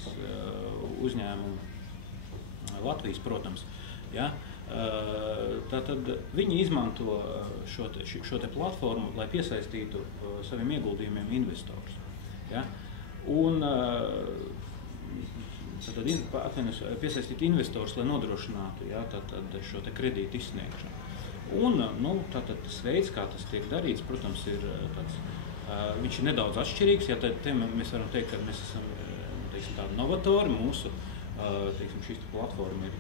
uzņēmumu, Latvijas, protams, ja, tātad viņi izmanto šo te platformu, lai piesaistītu saviem ieguldījumiem investorus. Ja. Un piesaistīt investors, lai nodrošinātu ja, šo te kredītu izsniegšanu. Un tātad tas veids, kā tas tiek darīts, protams, ir tāds, viņš ir nedaudz atšķirīgs. Ja te mēs varam teikt, ka mēs esam tādi novatori. Mūsu šī platforma ir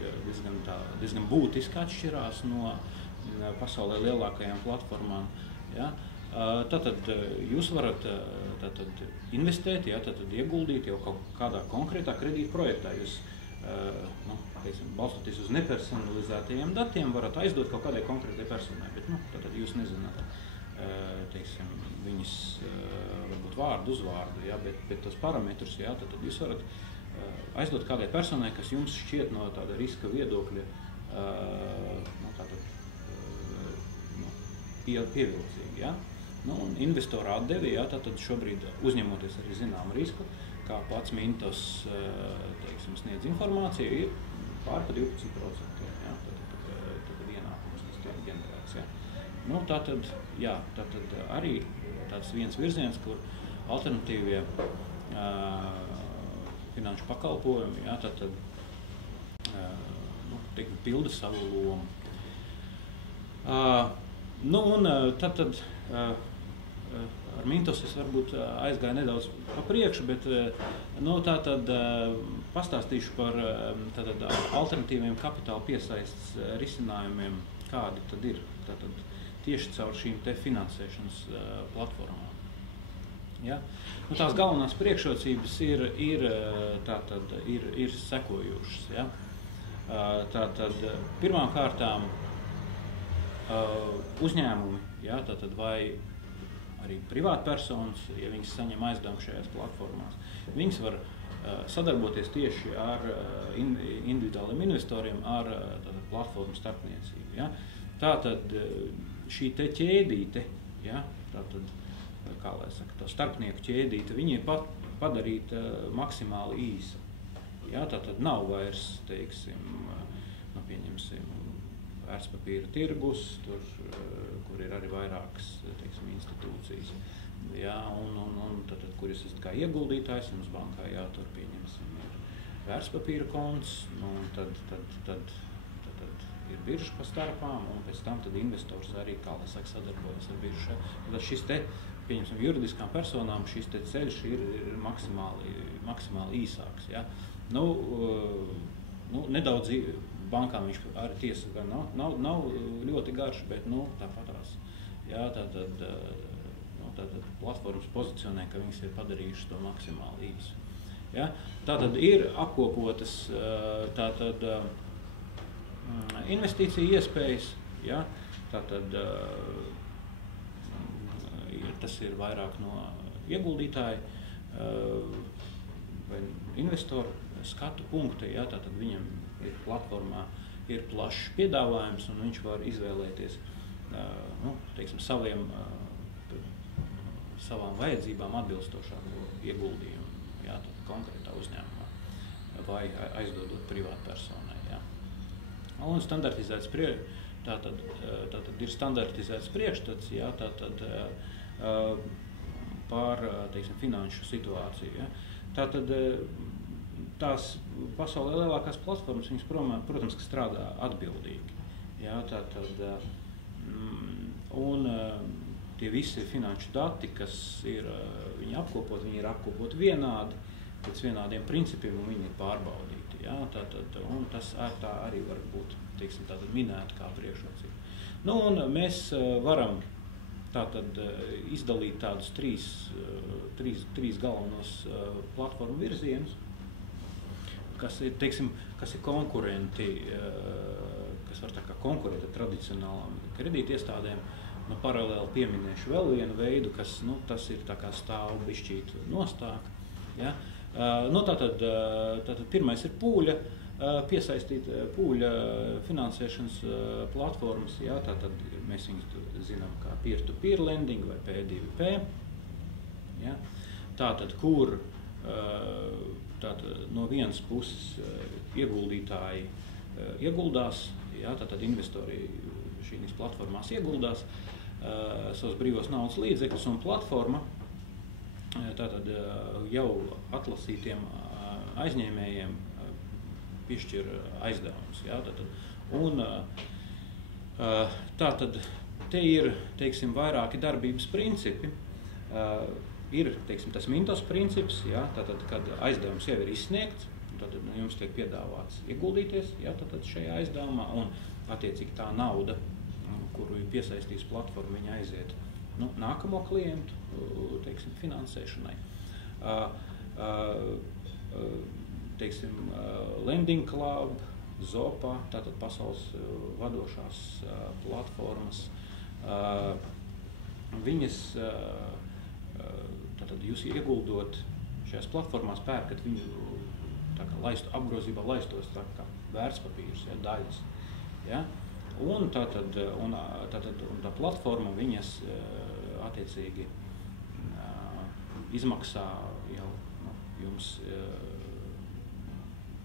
diezgan būtiski atšķirās no pasaulē lielākajām platformām. Ja? Tātad jūs varat investēt, ja, ieguldīt jau kaut kādā konkrētā kredīta projektā. Jūs balstoties uz nepersonalizētajiem datiem, varat aizdot kaut kādai konkrētai personai, bet tātad jūs nezināt viņas varbūt vārdu, uzvārdu, ja, bet tos parametrus, ja, tad jūs varat aizdot kādai personai, kas jums šķiet no tāda riska viedokļa pievilcīgi. Ja. Un investora atdevi, ja, tad šobrīd uzņemoties arī zināmu risku, kā pats Mintos sniedz informāciju, ir pār pa 12%. Ja, tad ienākums, kas tiek ģenerēts. Ja. Tātad arī tāds viens virziens, kur alternatīvie finanšu pakalpojumi, ja, pilda savu lomu. Ar Mintos es varbūt aizgāju nedaudz pa priekšu, bet pastāstīšu par alternatīviem kapitāla piesaistes risinājumiem, kādi tad ir tieši caur šīm te finansēšanas platformām. Ja? Tās galvenās priekšrocības ir sekojušas. Ja? Pirmām kārtām uzņēmumi, ja, vai arī privātpersonas, ja viņas saņem aizdevumu šajās platformās, viņas var sadarboties tieši ar individuāliem investoriem ar platformu starpniecību. Ja? Tātad šī te ķēdīte, ja, kā lai saka, tā starpnieku ķēdīte, viņa ir padarīta maksimāli īsa. Ja? Tātad nav vairs, pieņemsim, vērtspapīra tirgus, kur ir arī vairākas institūcijas. Ja, tad, kur jūs esat kā ieguldītājs, jums bankā jātur pieņemsim ir vērtspapīra konts, tad ir birža pa starpām, un pēc tam tad investors arī, kā lai saka, sadarbojas ar biržu. Tad šis te, pieņemsim, juridiskām personām šis te ceļš ir maksimāli īsāks. Ja. Nedaudz bankām viņš arī tiesa nav ļoti garš, bet tāpatās. Jā, tātad platformas pozicionē, ka viņas ir padarījušas to maksimāli īsu. Ja? Tātad ir apkopotas investīcija iespējas, ja? Tātad tas ir vairāk no ieguldītāju vai investoru skatu punkti, ja? Tātad viņam ir platformā ir plašs piedāvājums, un viņš var izvēlēties savām vajadzībām atbilstošāko ieguldījumu, ja, konkrētā uzņēmumā vai aizdodot privātpersonai. Ja. Un standartizēts ir standartizēts priekšstats, ja, par finanšu situāciju. Ja. Tātad tās pasaulē lielākās platformas, viņas, protams, ka strādā atbildīgi. Ja, un tie visi finanšu dati, kas ir viņi ir apkopoti vienādi, pēc vienādiem principiem, un viņi ir pārbaudīti. Ja, un tas tā arī var būt minēta kā priekšrocība. Un mēs varam izdalīt tādus trīs galvenos platformu virzienus, kas ir konkurenti, kas var konkurēt ar tradicionālām kredītiestādēm. Paralēli pieminēšu vēl vienu veidu, kas tas ir stāv bišķīt nostāk. Ja? Tātad pirmais ir pūļa, piesaistīt pūļa finansēšanas platformas. Ja? Tātad mēs viņus zinām kā peer-to-peer lending vai P2P. Ja? Tātad, kur no vienas puses ieguldītāji ieguldās, ja? Tātad investori šīs platformās ieguldās savus brīvos naudas līdzekļus, un platforma tātad jau atlasītiem aizņēmējiem piešķir aizdevumus. Ja? Un Tātad te ir, teiksim, vairāki darbības principi. Ir, teiksim, tas Mintos princips, ja, tātad, kad aizdevums jau ir izsniegts, tad jums tiek piedāvāts ieguldīties, ja, tātad šajā aizdevumā, un attiecīgi tā nauda, kuru ir piesaistījis platforma, viņa aiziet nākamo klientu, teiksim, finansēšanai. Teiksim, Lending Club, Zopa, tātad pasaules vadošās platformas, viņas, tātad jūs ieguldot šajās platformās, pērkat viņu tā kā laistu apgrozībā, laistos tā kā vērtspapīrus, ja, daļas. Ja? Un tātad tā platforma viņas attiecīgi izmaksā jau jums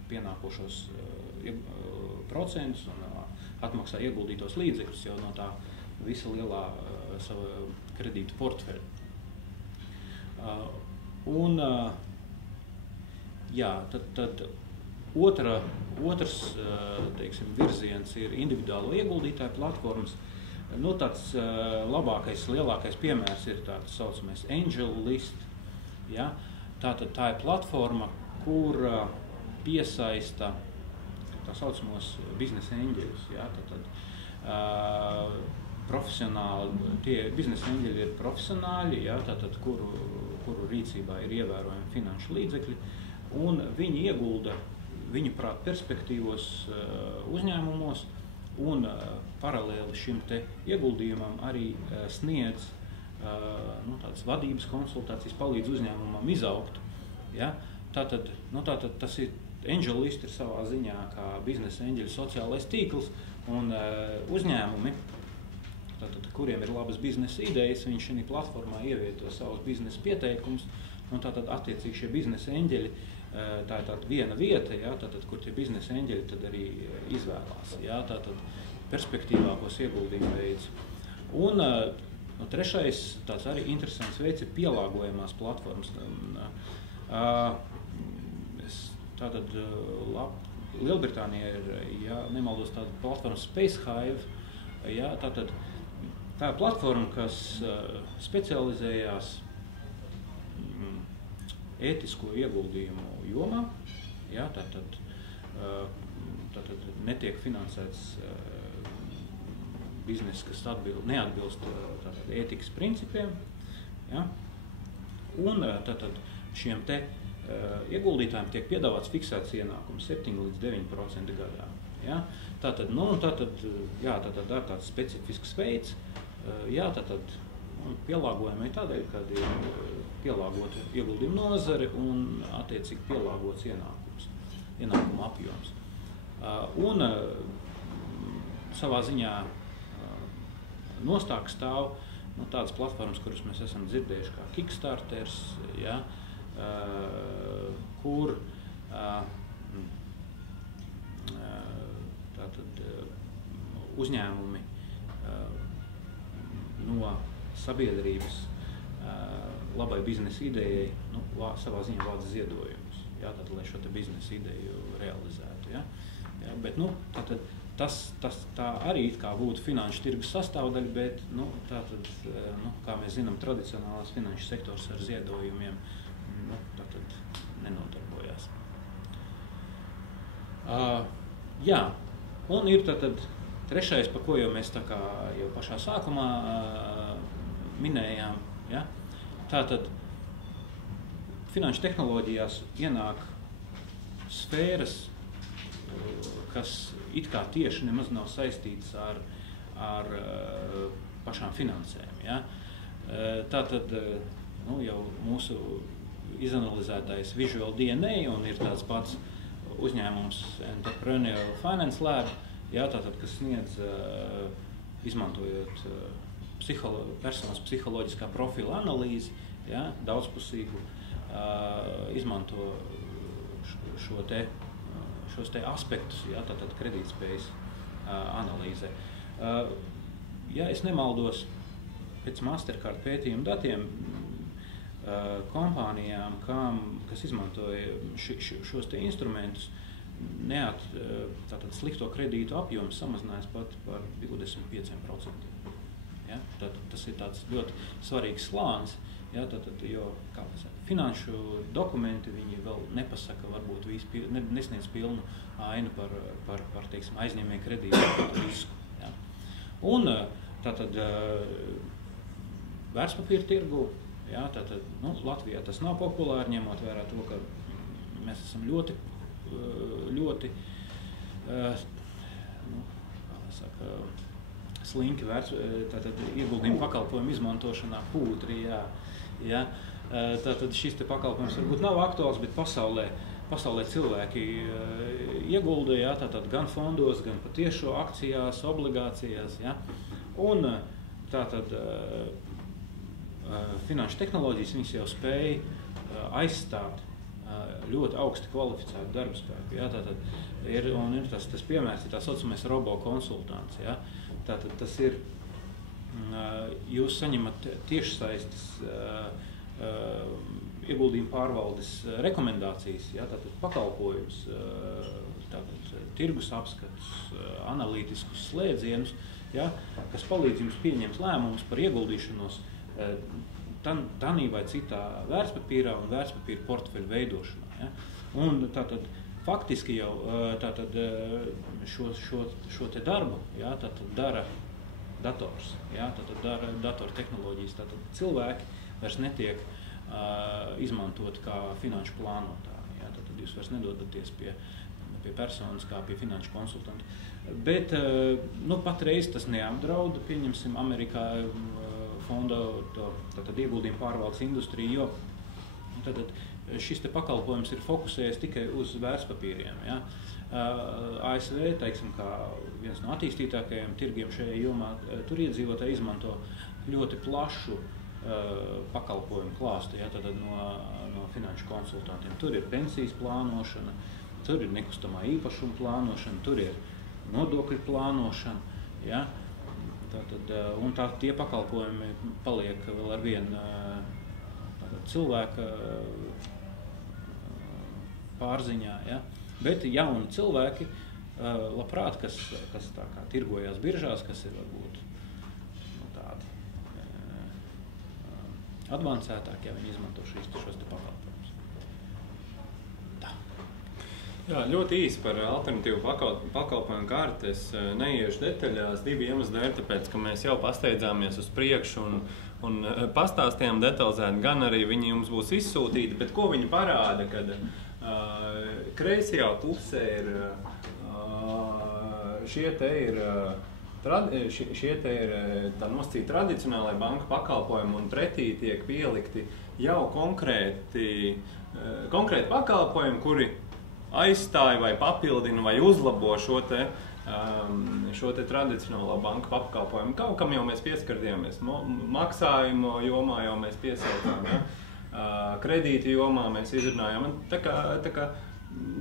pienākošos procentus un atmaksā ieguldītos līdzekļus jau no tā visa lielā sava kredītu portfeļa. Jā, tad otrs teiksim, virziens ir individuālo ieguldītāju platformas. Tāds labākais, lielākais piemērs ir tāds saucamais Angel List. Ja? Tātad tā ir platforma, kur piesaista tā saucamos biznesa eņģeļus. Ja? Tātad profesionāli, tie biznesa eņģeļi ir profesionāļi, ja? Tātad, kuru rīcībā ir ievērojami finanšu līdzekļi, un viņi iegulda viņu prāt perspektīvos uzņēmumos, un paralēli šim te ieguldījumam arī sniedz tādas vadības konsultācijas, palīdz uzņēmumam izaugt. Ja? Tātad tas ir Angel List ir savā ziņā kā biznesa eņģeļu sociālais tīkls, un uzņēmumi, tātad, kuriem ir labas biznesa idejas, viņi šī platformā ievieto savus biznesa pieteikumus, un tātad attiecīgi šie biznesa eņģeļi, tā ir tāda viena vieta, ja, tātad, kur tie biznesa eņģeļi tad arī izvēlās, ja, tātad perspektīvākos ieguldījumu veids. Un trešais tāds arī interesants veids ir pielāgojamās platformas. Tātad Lielbritānijā ir, ja nemaldos, tāda platforma Spacehive, ja, tātad tā ir platforma, kas specializējās ētisko ieguldījumu jomā, ja, tātad netiek finansēts bizness, kas neatbilst ētikas principiem, ja, un tātad šiem te ieguldītājiem tiek piedāvāts fiksēts ienākums 7 līdz 9% gadā. Ja, tātad tāds specifisks veids, ja, tātad pielāgojumi tādēļ, kad ir pielāgota ieguldījuma nozare un attiecīgi pielāgots ienākuma apjoms. Un savā ziņā nostāk stāv tādas platformas, kuras mēs esam dzirdējuši kā Kickstarters, ja, kur tātad uzņēmumi no sabiedrības labai biznesa idejai savā ziņā vāc ziedojumus, ja, tātad, lai šo te biznesa ideju realizētu. Ja. Ja, bet tātad, tā arī it kā būtu finanšu tirgus sastāvdaļa, bet tātad, kā mēs zinām, tradicionālās finanšu sektors ar ziedojumiem tātad nenodarbojās. Jā, un ir tātad trešais, pa ko jau mēs tā kā jau pašā sākumā minējām, ja? Tātad finanšu tehnoloģijās ienāk sfēras, kas it kā tieši nemaz nav saistītas ar pašām finansēm. Ja? Tātad jau mūsu izanalizētais Visual DNA un ir tāds pats uzņēmums Entrepreneurial Finance Lab, ja, tātad, kas sniedz, izmantojot personas psiholoģiskā profila analīzi, ja, daudzpusīgu, izmanto šos te aspektus, ja, tātad kredītspējas analīzē. Ja es nemaldos, pēc Mastercard pētījuma datiem, kompānijām, kas izmantoja šos te instrumentus, tātad slikto kredītu apjoms samazinājās pat par 25%. Ja? Tātad tas ir tāds ļoti svarīgs slānis, ja? Tātad, jo, kā saka, finanšu dokumenti viņi vēl nepasaka, varbūt nesniedz pilnu ainu par teiksim, aizņēmēju kredītu risku. Ja? Un tātad vērtspapīra tirgu, ja? Tātad, Latvijā tas nav populāri, ņemot vērā to, ka mēs esam ļoti slinki tātad ieguldījumu pakalpojumu izmantošanā pūtri, jā. Tātad šis te pakalpojums varbūt nav aktuāls, bet pasaulē cilvēki iegulda, jā, tātad gan fondos, gan patiešo akcijās, obligācijās, jā. Un tātad finanšu tehnoloģijas viņas jau spēja aizstāt ļoti augsti kvalificētu darba spēku. Ja? Tātad ir tas piemērs, ir tā saucamais robokonsultants. Ja? Tātad tas ir, jūs saņemat tiešsaistes ieguldījumu pārvaldes rekomendācijas, ja? Tātad pakalpojums, tātad tirgus apskatus, analītiskus slēdzienus, ja? Kas palīdz jums pieņemt lēmumus par ieguldīšanos tanī vai citā vērtspapīrā un vērtspapīra portfeļu veidošanā. Ja? Un tātad faktiski jau tātad šo te darbu, ja, tātad dara dators, ja, tātad dara datortehnoloģijas. Tātad cilvēki vairs netiek izmantot kā finanšu plānotāji. Ja? Tātad jūs vairs nedodaties pie personas kā pie finanšu konsultanta. Bet patreiz tas neapdraud, pieņemsim, Amerikā fonda tātad ieguldījumu pārvaldes industriju, jo tātad šis te pakalpojums ir fokusējies tikai uz vērtspapīriem. Ja? ASV, teiksim, kā viens no attīstītākajiem tirgiem šajā jomā, tur iedzīvotāji izmanto ļoti plašu pakalpojumu klāstu, ja? Tātad no finanšu konsultantiem. Tur ir pensijas plānošana, tur ir nekustamā īpašuma plānošana, tur ir nodokļu plānošana. Ja? Tātad, un tie pakalpojumi paliek vēl ar vienu cilvēka pārziņā. Ja? Bet jauni cilvēki, labprāt, kas tā kā tirgojās biržās, kas ir varbūt tādi advancētāki, ja viņi izmanto šos te pakalpojumus. Jā, ļoti īsi par alternatīvu pakalpojumu kārtu. Es neiešu detaļās divi iemesli dēļ, tāpēc, ka mēs jau pasteidzāmies uz priekšu un pastāstījām detalizēti, gan arī viņi jums būs izsūtīti, bet ko viņi parāda, kad kreisajā pusē ir šie te ir tā nosacīti tradicionālai banka pakalpojumi un pretī tiek pielikti jau konkrēti pakalpojumi, kuri aizstāja vai papildina vai uzlabo šo te tradicionālo banku pakalpojumu. Kaut kam jau mēs pieskardījāmies, maksājumu jomā jau mēs piesaucām, ja? Kredīti jomā mēs izrunājām. Tā kā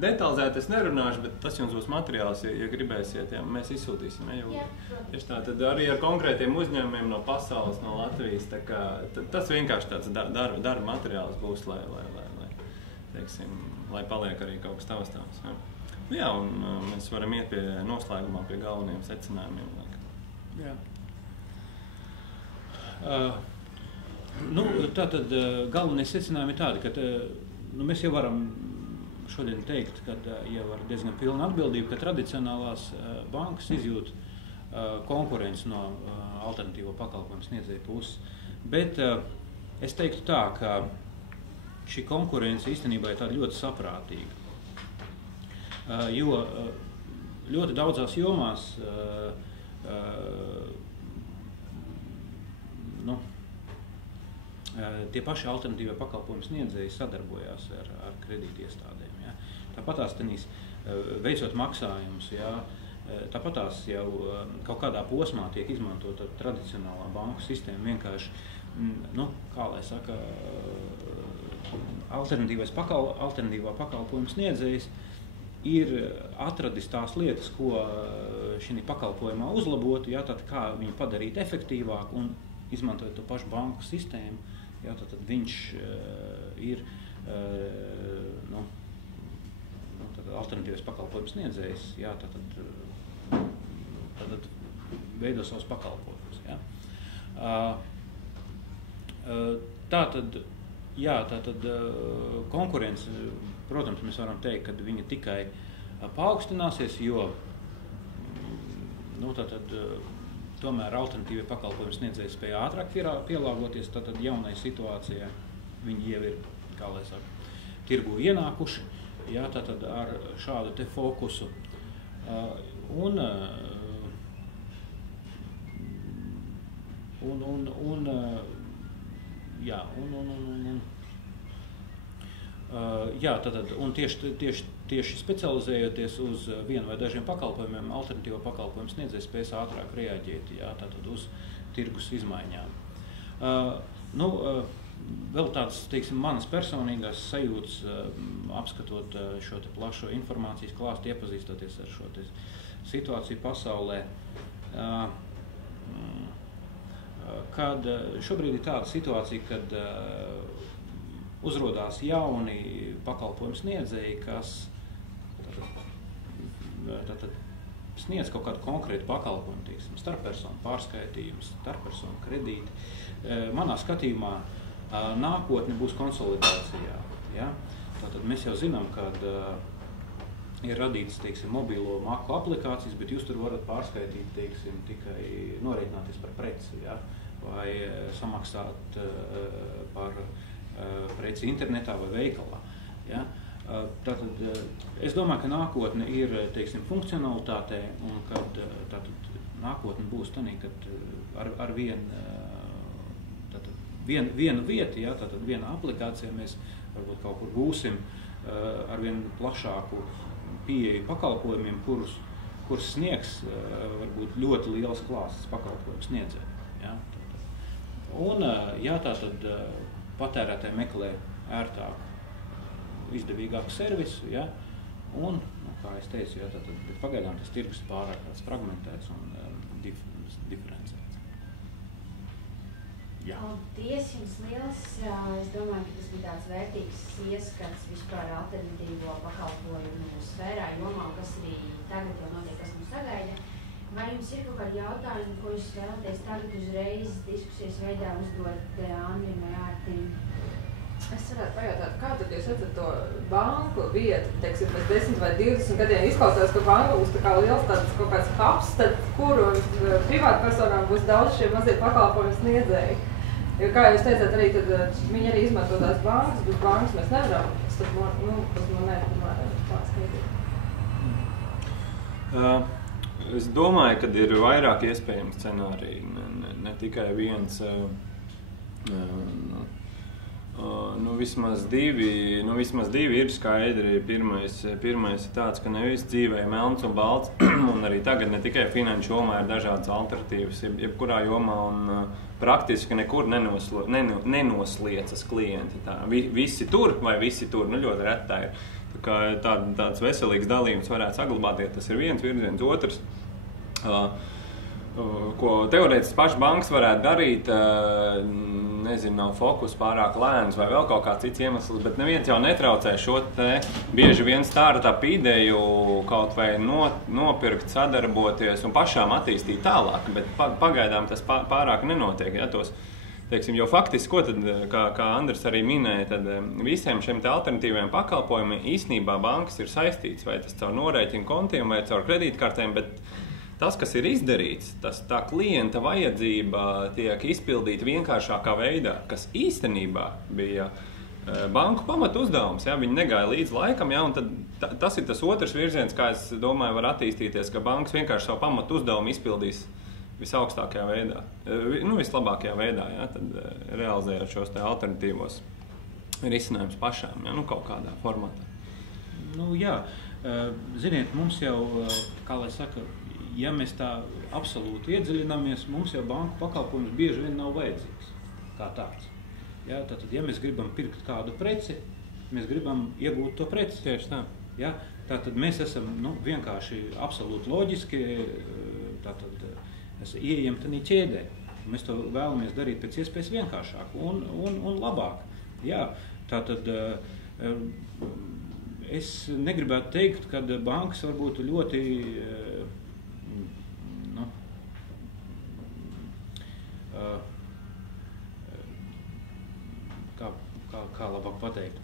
detalizēti es nerunāšu, bet tas jums būs materiāls, ja gribēsiet, ja mēs izsūtīsim. Ja, tieši tā, tad arī ar konkrētiem uzņēmumiem no pasaules, no Latvijas, tā kā, tas vienkārši tāds darba materiāls būs, lai paliek arī kaut kas tavastāms. Ja. Jā, un mēs varam iet pie noslēgumā, pie galvenajiem secinājumiem. Jā. Tātad galvenie secinājumi ir tādi, ka mēs jau varam šodien teikt, ka jau ar diezgan pilnu atbildību, ka tradicionālās bankas izjūt konkurenci no alternatīvo pakalpojumu sniedzēju puses. Bet es teiktu tā, ka šī konkurence īstenībā ir tāda ļoti saprātīga, jo ļoti daudzās jomās tie paši alternatīvie pakalpojumu sniedzēji sadarbojās ar kredītiestādēm. Ja? Tāpatās tenīs veicot maksājumus, ja? Tāpatās jau kaut kādā posmā tiek izmantota tradicionālā banku sistēma vienkārši, kā lai saka, alternatīvā pakalpojuma sniedzējs ir atradis tās lietas, ko šī pakalpojumā uzlabot, ja, tad kā viņu padarīt efektīvāk un izmantojot to pašu banku sistēmu, ja, tad viņš ir tātad alternatīvas pakalpojums sniedzējs, jā, tātad veido savus pakalpojumus, jā. Tātad konkurence, protams, mēs varam teikt, ka viņa tikai paaugstināsies, jo tomēr alternatīvie pakalpojumi sniedzēji spēja ātrāk pielāgoties tātad jaunai situācijai. Viņi jau ir, kā lai saka, tirgu ienākuši, jā, tātad ar šādu te fokusu. Un tieši specializējoties uz vienu vai dažiem pakalpojumiem, alternatīvo pakalpojumu sniedzējs spēs ātrāk reaģēt, jā, tātad uz tirgus izmaiņām. Vēl tāds, teiksim, manas personīgās sajūtas, apskatot šo te plašo informācijas klāstu, iepazīstoties ar šo te situāciju pasaulē, kad šobrīd ir tāda situācija, kad uzrodās jauni pakalpojumu sniedzēji, kas tātad sniedz kaut kādu konkrētu pakalpojumu, teiksim, starppersonu pārskaitījums, starppersonu kredīti. Manā skatījumā nākotne būs konsolidācijā. Ja? Tātad mēs jau zinām, kad ir radītas, teiksim, mobilo maku aplikācijas, bet jūs tur varat pārskaitīt, teiksim, tikai norēķināties par preci, ja? Vai samaksāt par preci internetā vai veikalā. Ja? Tātad es domāju, ka nākotne ir, teiksim, funkcionalitātē, un kad tātad nākotne būs tanī, kad ar vienu vietu, ja, tātad viena aplikācija mēs varbūt kaut kur gūsim ar vien plašāku pieeju pakalpojumiem, kurus sniegs varbūt ļoti liels klāsts pakalpojumu sniedzēju. Ja, un jā, tātad patērētāji meklē ērtāku, izdevīgāku servisu, ja, un, kā es teicu, ja, tātad, bet pagaidām tas tirgus pārāk fragmentēts un diferencēts. Jā. Paldies jums liels. Es domāju, ka tas bija tāds vērtīgs ieskats vispār alternatīvo pakalpojumu sfērā, jomā, kas arī tagad jau notiek, kas mums sagaida. Vai jums ir kaut kādi jautājumi, ko jūs vēlaties tagad uzreiz diskusijas veidā uzdot Andrim vai Ārtim? Es varētu pajautāt, kā tad jūs redzat to banku vietu, teiksim, pēc 10 vai 20 gadiem izklausās, ka banka būs tā kā liels tāds kaut kāds hubs, tad kur un privātpersonām būs daudz šie mazie pakalpojumu sniedzēji. Jo, kā jūs teicāt, arī tad viņi arī izmanto tās bankas, bet bankas mēs nevaram, tas monētu pārskaitīt. Es domāju, ka ir vairāk iespējami scenāriji, ne tikai viens. Vismaz divi ir skaidri. Pirmais ir tāds, ka nevis dzīvē melns un balts, un arī tagad ne tikai finanšu jomā ir dažādas alternatīvas, jebkurā jomā, un praktiski nekur nenosliecas klienti. Tā. Visi tur vai visi tur, ļoti retā ir. Tā kā tāds veselīgs dalījums varētu saglabāties, tas ir viens virziens, otrs. Ko teorētiski pašas bankas varētu darīt, nezinu, nav fokus pārāk lēns vai vēl kaut kāds cits iemesls, bet neviens jau netraucē šo te bieži vien startup ideju kaut vai nopirkt, sadarboties un pašām attīstīt tālāk, bet pagaidām tas pārāk nenotiek. Ja, teiksim, jo faktiski, ko tad, kā Andris arī minēja, tad visiem šiem te alternatīviem pakalpojumiem īstenībā bankas ir saistīts, vai tas caur norēķinu kontiem vai caur kredītkartēm, bet tas, kas ir izdarīts, tā klienta vajadzība tiek izpildīta vienkāršākā veidā, kas īstenībā bija banku pamatu uzdevums. Ja, viņi negāja līdz laikam, ja, un tad tas ir tas otrs virziens, kā es domāju, var attīstīties, ka bankas vienkārši savu pamatu uzdevumu izpildīs visaugstākajā veidā, vislabākajā veidā, ja, tad realizējot šos te alternatīvos risinājumus pašām, ja, kaut kādā formatā. Jā, ziniet, mums jau, kā lai saka, ja mēs tā absolūti iedziļināmies, mums jau banku pakalpojums bieži vien nav vajadzīgs kā tāds. Ja, tātad, ja mēs gribam pirkt kādu preci, mēs gribam iegūt to preci. Tieši tā. Ja, tātad mēs esam vienkārši absolūti loģiski ieejam tādā ķēdē. Mēs to vēlamies darīt pēc iespējas vienkāršāk un labāk. Ja, tātad, Es negribētu teikt, ka bankas varbūt ļoti kā labāk pateikt.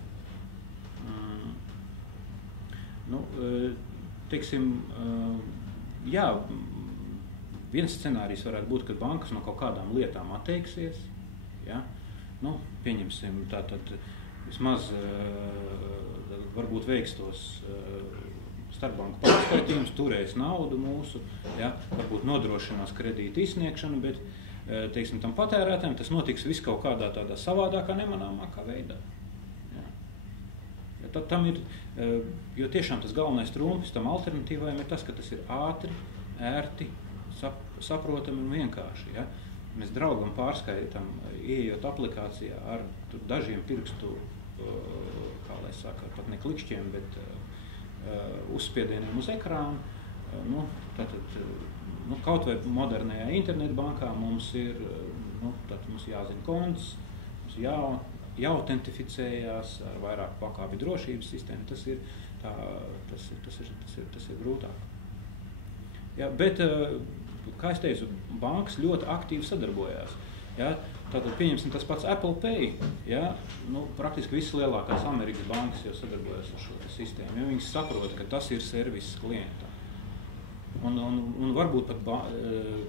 Teiksim, jā, viens scenārijs varētu būt, ka bankas no kaut kādām lietām atteiksies. Ja? Pieņemsim, tātad vismaz varbūt veiks tos starpbanku pārskaitījumus, turēs naudu mūsu, ja? Varbūt nodrošinās kredītu izsniegšanu, bet teiksim, tam patērētājiem tas notiks viss kaut kādā tādā savādākā, nemanāmākā veidā. Ja. Ja, tam ir, jo tiešām tas galvenais trumpis tam alternatīvajam ir tas, ka tas ir ātri, ērti, saprotami un vienkārši. Ja. Mēs draugam pārskaitam, ieejot aplikācijā ar dažiem pirkstu, kā lai saka, pat ne klikšķiem, bet uzspiedieniem uz ekrānu. Kaut vai modernajā internetbankā mums ir mums jāzina konts, mums jāautentificējās ar vairāk pakāpju drošības sistēmu. Tas ir grūtāk. Ja, bet, kā es teicu, bankas ļoti aktīvi sadarbojās. Ja, tātad pieņemsim tas pats Apple Pay. Ja, praktiski visas lielākās Amerikas bankas jau sadarbojas ar šo sistēmu. Ja viņas saprot, ka tas ir serviss klientam. Un varbūt pat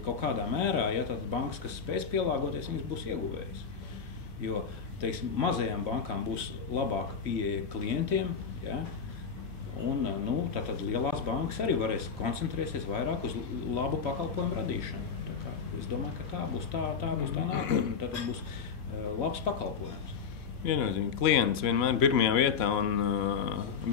kaut kādā mērā, ja tādas bankas, kas spēs pielāgoties, viņas būs ieguvējis. Jo, teiksim, mazajām bankām būs labāka pieeja klientiem, ja? Un tātad lielās bankas arī varēs koncentrēties vairāk uz labu pakalpojumu radīšanu. Tā kā, es domāju, ka tā būs tā nākotne, tātad būs labs pakalpojums. Viennozīmīgi, klients vienmēr pirmajā vietā, un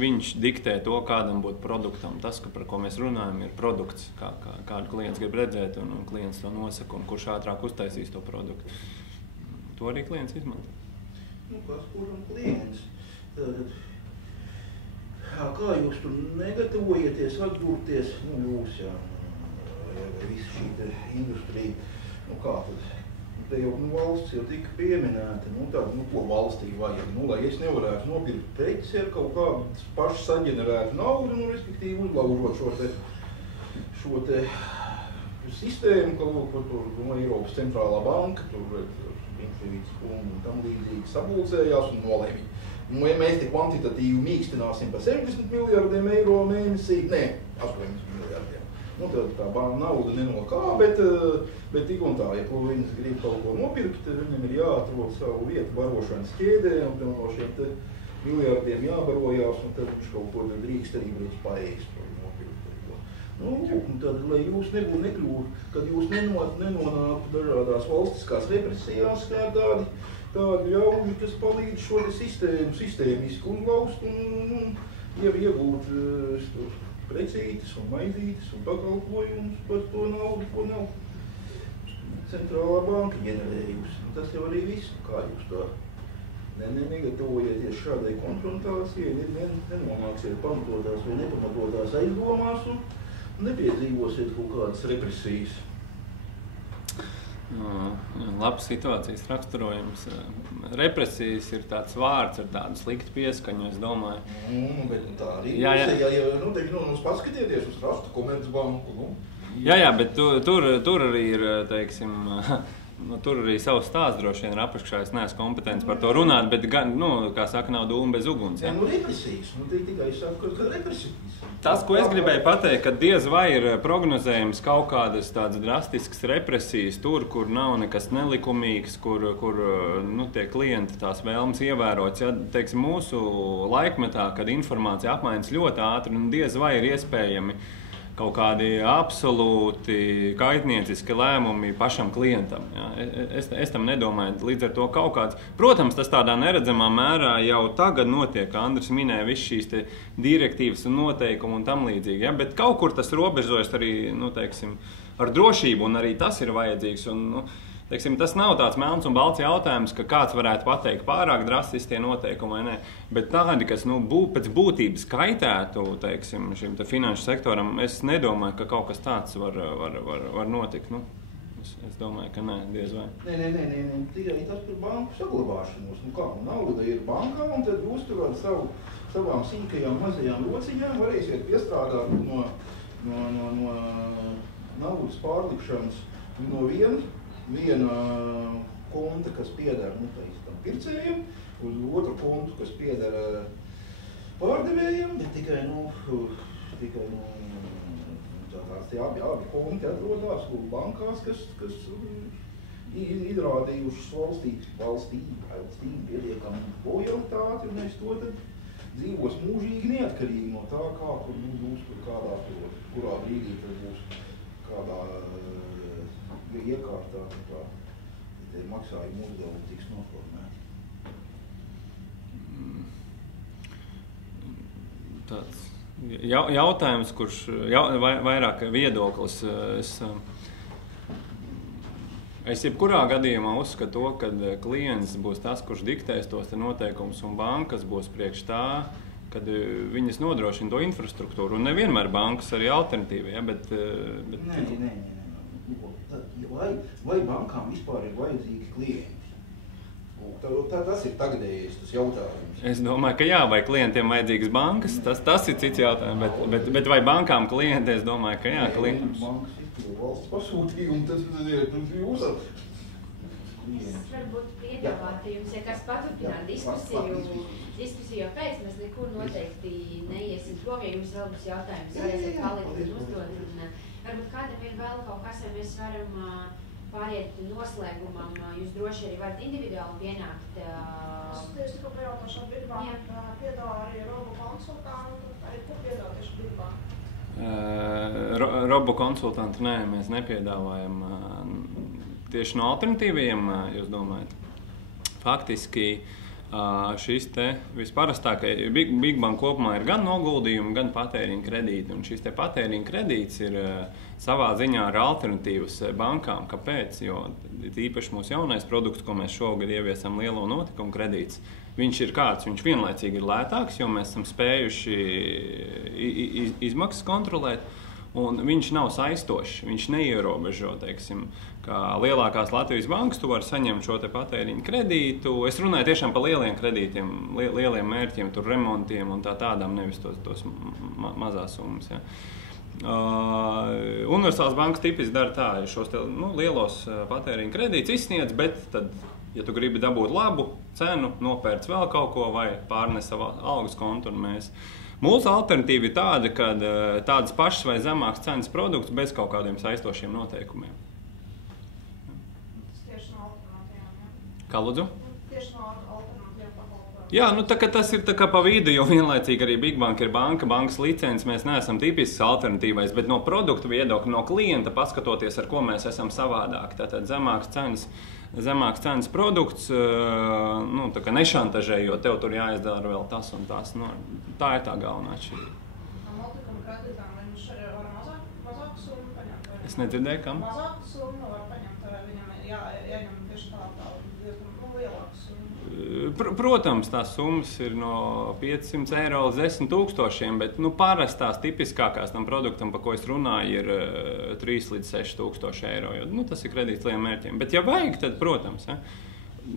viņš diktē to, kādam būtu produktam. Tas, par ko mēs runājam, ir produkts, kādu klients grib redzēt, un klients to nosaka, un kurš ātrāk uztaisīs to produktu. To arī klients izmanto. Kas kuram klients? Tātad, kā jūs tur negatavojieties, atgūties, jūs, jā, visu šī industrija, kā tad? Te jau valsts jau tika pieminēta, ko valstī vajag, lai es nevarētu nopirkt preci ar kaut kādu pašu saģenerētu naudu, respektīvi uzlaužot šo te sistēmu, ka tur Eiropas centrālā banka, tur Inflīts un tam līdzīgi sapulcējās un nolēmīja. Ja mēs te kvantitatīvi mīkstināsim par 60 miljardiem eiro mēnesī, 80 miljardiem. Tad tā nauda nenokā, bet tik un tā, ja viņas grib kaut ko nopirkt, viņam ir jāatrod savu vietu barošanas ķēdē, un no šiem miljardiem jābarojās, un tad viņš kaut ko drīkst arī brīdz paēst vai nopirkt. Tad, lai jūs nebūtu nekļūt, kad jūs nenonāktu dažādās valstiskās represijās, kā tādi ļauži, kas palīdz šo sistēmiski uzlaust un iegūt precītis un maizītis un pakalpojumus par to naudu, ko nav centrālā banka ģenerējusi. Tas jau arī viss, kā jūs tā negatavojieties šādai konfrontācijai, nenonāksiet pamatotās vai nepamatotās aizdomās un nepiedzīvosiet kaut kādas represijas. Labs situācijas raksturojums. Represijas ir tāds vārds ar tādu sliktu pieskaņu, es domāju. Bet tā arī ir. Mums paskatieties uz Rastu Komercbanku. Jā, bet tur arī ir, teiksim, tur arī savs stāsts droši vien ir apakšā. Es neesmu kompetents par to runāt, bet gan, kā saka, nav dūma bez uguns. Ja? Represijas. Tikai saku, ka represijas. Tas, ko es gribēju pateikt, ka diez vai ir prognozējums kaut kādas tādas drastiskas represijas tur, kur nav nekas nelikumīgs, kur tie klienti tās vēlmes ievērots. Ja, teiksim, mūsu laikmetā, kad informācija apmaiņas ļoti ātri un diez vai ir iespējami kaut kādi absolūti kaitnieciski lēmumi pašam klientam. Ja. Es tam nedomāju. Līdz ar to kaut kāds, protams, tas tādā neredzamā mērā jau tagad notiek, kā Andris minēja, viss šīs te direktīvas un noteikumi un tam līdzīgi. Ja. Bet kaut kur tas robežojas arī, teiksim, ar drošību, un arī tas ir vajadzīgs. Un, teiksim, tas nav tāds melns un balts jautājums, ka kāds varētu pateikt pārāk drastiski tie noteikumi vai ne. Bet tādi, kas pēc būtības kaitētu, teiksim, šim te finanšu sektoram, es nedomāju, ka kaut kas tāds var notikt. Es domāju, ka nē, diez vai. Nē, tikai tas par banku saglabāšanos. Nauda ir bankā, un tad jūs tur ar savām sīkajām mazajām rociņām varēsiet piestrādāt no naudas pārlikšanas no viena konta, kas pieder tam pircējiem, uz otru kontu, kas pieder pārdevējiem, bet tikai tie abi konti atrodās bankās, kas izrādījušas valstīm pietiekami lojalitāti, un mēs to tad dzīvos mūžīgi neatkarīgi no tā, kā tur būs kurā brīdī tur būs kādā iekārtā, kā tie maksājumi uzdevumi tiks noformēti. Tāds jautājums, kurš vairāk viedoklis. Es jebkurā gadījumā uzskatu to, ka klients būs tas, kurš diktēs tos noteikumus, un bankas būs priekš tā, kad viņas nodrošina to infrastruktūru. Un nevienmēr bankas arī alternatīva, ja, bet... Nē. Vai bankām vispār ir vajadzīgi klienti? Tas ir tagadējais tas jautājums. Es domāju, ka jā, vai klientiem vajadzīgas bankas, tas ir cits jautājums, bet vai bankām klienti, es domāju, ka jā, klientiem. Bankas ir valsts pasūtījumi, tas ir uzsākt. Es varbūt piedāvātu jums, ja kāds paturpināt diskusiju pēc, mēs nekur noteikti neiesim prom, ja jums vēl būs jautājums, varēsiet palikt un uzdot. Varbūt kādam ir vēl kaut kas, ja mēs varam pāriet noslēgumam, jūs droši arī varat individuāli pienākt. Es tikai pajautāšu Bigbank, piedāvā arī robu konsultantu, arī ko piedāvā tieši Bigbank? Robu konsultantu, nē, mēs nepiedāvājam tieši no alternatīviem, jūs domājat. Faktiski šis te visparastākais Bigbank kopumā ir gan noguldījumi, gan patēriņa kredīti. Un šis te patēriņa kredīts ir savā ziņā ar alternatīvas bankām. Kāpēc? Jo īpaši mūsu jaunais produkts, ko mēs šogad ieviesam, lielo notikumu kredīts, viņš ir kāds, viņš vienlaicīgi ir lētāks, jo mēs esam spējuši izmaksas kontrolēt. Un viņš nav saistošs, viņš neierobežo, teiksim, kā lielākās Latvijas bankas, tu vari saņemt šo te patēriņu kredītu. Es runāju tiešām par lieliem kredītiem, lieliem mērķiem, tur remontiem un tādām, nevis tos mazās summas. Ja. Universālās bankas tipiski dara tā, ja šos te, lielos patēriņu kredītus izsniedz, bet tad, ja tu gribi dabūt labu cenu, nopērc vēl kaut ko vai pārnes savu algas kontu un mēs. Mūsu alternatīva ir tāda, ka tādas pašas vai zemākas cenas produkts bez kaut kādiem saistošiem noteikumiem. Tas tieši no alternatīvām, jā? Kā lūdzu? Tieši no alternatīvām pakalpojumiem. Jā, tā kā tas ir tā kā pa vidu, jo vienlaicīgi arī Bigbank ir bankas licences, mēs neesam tipisks alternatīvais, bet no produktu viedokļa, no klienta paskatoties, ar ko mēs esam savādāki. Tātad zemāks cenas produkts, tā kā nešantažē, jo tev tur jāizdara vēl tas un tas. Tā ir tā galvenā atšķirība. Multikuma kredītām viņš arī var mazāku summu paņemt? Es nedzirdēju, kam? Mazāku summu var paņemt, vai viņam jāņem tieši tā lielāku summu? Protams, tās summas ir no 500 eiro līdz 10 000, bet parasti tās tipiskākās tam produktam, par ko es runāju, ir 3 līdz 6 000 eiro. Jo, tas ir kredīts lieliem mērķiem. Bet ja vajag, tad, protams, ja,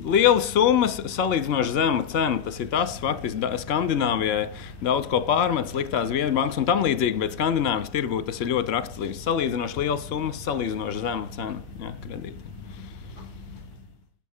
lielas summas, salīdzinoši zema cena, tas ir tas, faktiski Skandināvijai daudz ko pārmet, sliktās Zviedru bankas un tam līdzīgi, bet Skandināvijas tirgū tas ir ļoti raksturīgs. Salīdzinoši lielas summas, salīdzinoši zema cena, ja, kredīti.